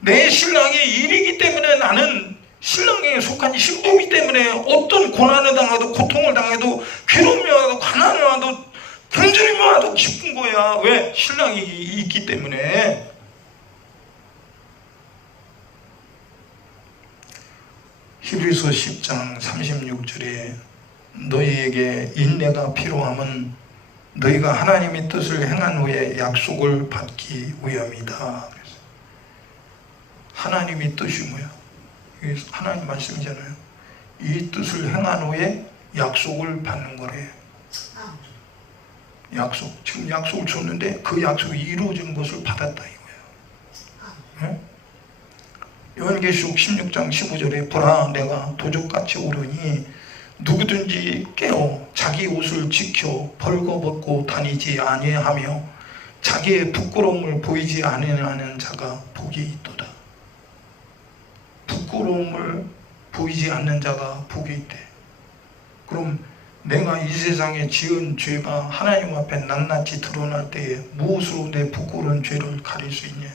내 신랑이 일이기 때문에, 나는 신랑에 속한 신부이기 때문에 어떤 고난을 당해도, 고통을 당해도, 괴로움이 와도, 가난을 와도, 굶주림이 와도 기쁜 거야. 왜? 신랑이 있기 때문에. 히브리서 10장 36절에 너희에게 인내가 필요함은 너희가 하나님의 뜻을 행한 후에 약속을 받기 위함이다. 하나님의 뜻이 뭐야? 이게 하나님 말씀이잖아요. 이 뜻을 행한 후에 약속을 받는 거래. 약속. 지금 약속을 줬는데 그 약속이 이루어진 것을 받았다 이거예요. 응? 요한계시록 16장 15절에 보라 내가 도적같이 오르니 누구든지 깨어 자기 옷을 지켜 벌거벗고 다니지 아니하며 자기의 부끄러움을 보이지 아니하는 자가 복이 있도다. 부끄러움을 보이지 않는 자가 복이 있대. 그럼 내가 이 세상에 지은 죄가 하나님 앞에 낱낱이 드러날 때에 무엇으로 내 부끄러운 죄를 가릴 수 있냐?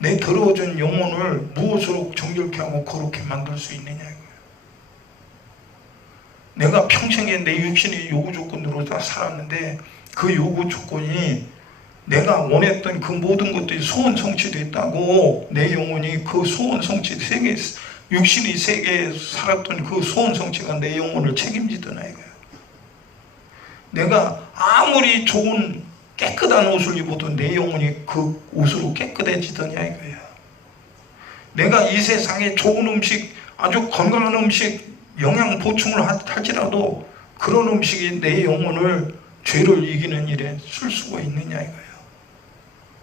내 더러워진 영혼을 무엇으로 정결케 하고 거룩히 만들 수 있느냐 이거예요. 내가 평생에 내 육신의 요구 조건으로 다 살았는데 그 요구 조건이 내가 원했던 그 모든 것들이 소원 성취됐다고 내 영혼이 그 소원 성취 세계, 육신이 세계에 살았던 그 소원 성취가 내 영혼을 책임지더나 이거예요. 내가 아무리 좋은 깨끗한 옷을 입어도 내 영혼이 그 옷으로 깨끗해지더냐 이거야. 내가 이 세상에 좋은 음식, 아주 건강한 음식, 영양 보충을 할지라도 그런 음식이 내 영혼을 죄를 이기는 일에 쓸 수가 있느냐 이거야.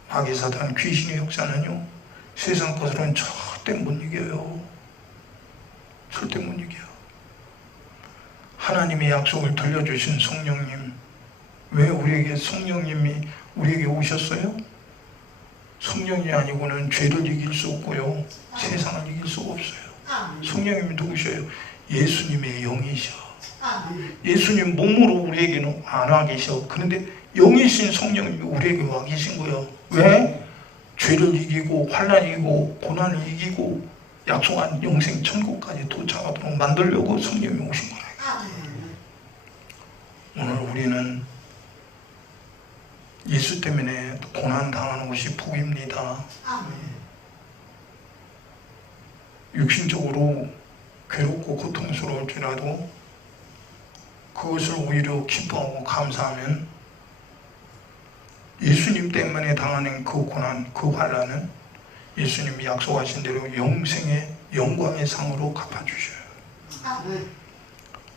마귀 사단 귀신의 역사는요, 세상 것으로는 절대 못 이겨요. 절대 못 이겨요. 하나님의 약속을 들려주신 성령님, 왜 우리에게 성령님이 우리에게 오셨어요? 성령이 아니고는 죄를 이길 수 없고요, 세상을 이길 수가 없어요. 성령님이 누구셔요? 예수님의 영이셔. 예수님 몸으로 우리에게는 안 와 계셔. 그런데 영이신 성령님이 우리에게 와 계신 거예요. 왜? 죄를 이기고 환난을 이기고 고난을 이기고 약속한 영생 천국까지 도착하도록 만들려고 성령님이 오신 거예요. 오늘 우리는 예수 때문에 고난 당하는 것이 복입니다. 아멘. 육신적으로 괴롭고 고통스러울지라도 그것을 오히려 기뻐하고 감사하면 예수님 때문에 당하는 그 고난, 그 환난은 예수님이 약속하신 대로 영생의 영광의 상으로 갚아주셔요. 아멘.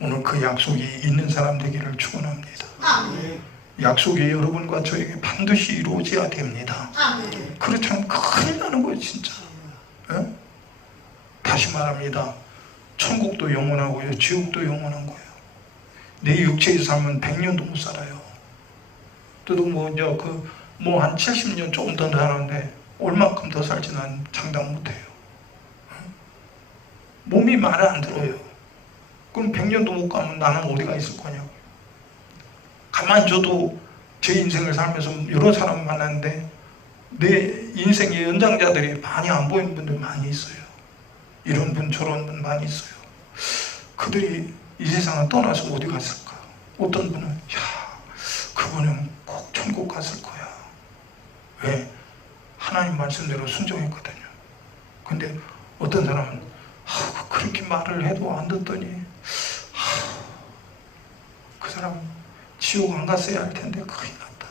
오늘 그 약속이 있는 사람 되기를 축원합니다. 아멘. 약속이 여러분과 저에게 반드시 이루어져야 됩니다. 아멘. 그렇지 않으면 큰일 나는 거예요, 진짜. 예? 다시 말합니다. 천국도 영원하고요, 지옥도 영원한 거예요. 내 육체의 삶은 100년도 못 살아요. 저도 한 70년 조금 더 사는데 얼마큼 더 살지 난 장담 못 해요. 몸이 말을 안 들어요. 그럼 100년도 못 가면 나는 어디가 있을 거냐고요. 가만히 저도 제 인생을 살면서 여러 사람 만났는데 내 인생의 연장자들이 많이 안 보이는 분들 많이 있어요. 이런 분 저런 분 많이 있어요. 그들이 이 세상을 떠나서 어디 갔을까? 어떤 분은 그분은 꼭 천국 갔을 거야. 왜? 하나님 말씀대로 순종했거든요. 근데 어떤 사람은 그렇게 말을 해도 안 듣더니 그 사람 지옥 안 갔어야 할 텐데 큰일 났다.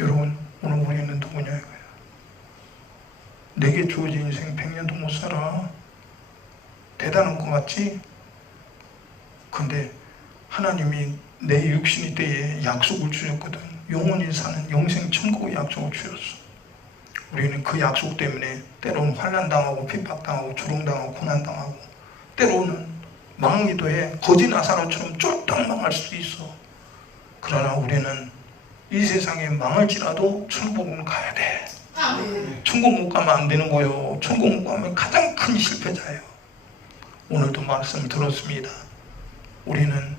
여러분, 오늘 우리는 누구냐 이거야. 내게 주어진 인생 100년도 못 살아. 대단한 것 같지? 근데 하나님이 내 육신이 때에 약속을 주셨거든. 영원히 사는 영생 천국의 약속을 주셨어. 우리는 그 약속 때문에 때로는 환난당하고 핍박당하고 조롱당하고 고난당하고 때로는 망하기도 해. 거지 나사로처럼 쫄딱 망할 수도 있어. 그러나 우리는 이 세상에 망할지라도 천국은 가야 돼. 아멘. 천국 못 가면 안 되는 거예요. 천국 못 가면 가장 큰 실패자예요. 오늘도 말씀 들었습니다. 우리는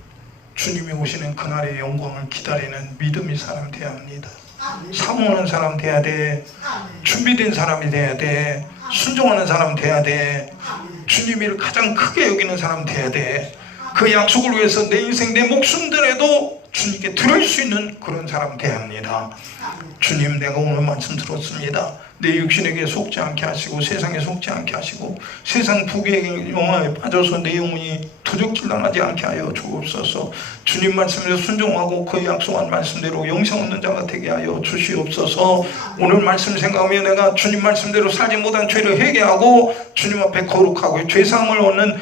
주님이 오시는 그날의 영광을 기다리는 믿음의 사람 돼야 합니다. 아멘. 사모하는 사람 돼야 돼. 아멘. 준비된 사람이 돼야 돼. 순종하는 사람 돼야 돼. 아멘. 주님을 가장 크게 여기는 사람 돼야 돼. 그 약속을 위해서 내 인생 내 목숨 들여도 주님께 드릴 수 있는 그런 사람 돼야 합니다. 아멘. 주님, 내가 오늘 말씀 들었습니다. 내 육신에게 속지 않게 하시고 세상에 속지 않게 하시고 세상 부귀의 영화에 빠져서 내 영혼이 도적질 당하지 않게 하여 주옵소서. 주님 말씀에 순종하고 그 약속한 말씀대로 영생 얻는 자가 되게 하여 주시옵소서. 오늘 말씀 생각하며 내가 주님 말씀대로 살지 못한 죄를 회개하고 주님 앞에 거룩하고 죄사함을 얻는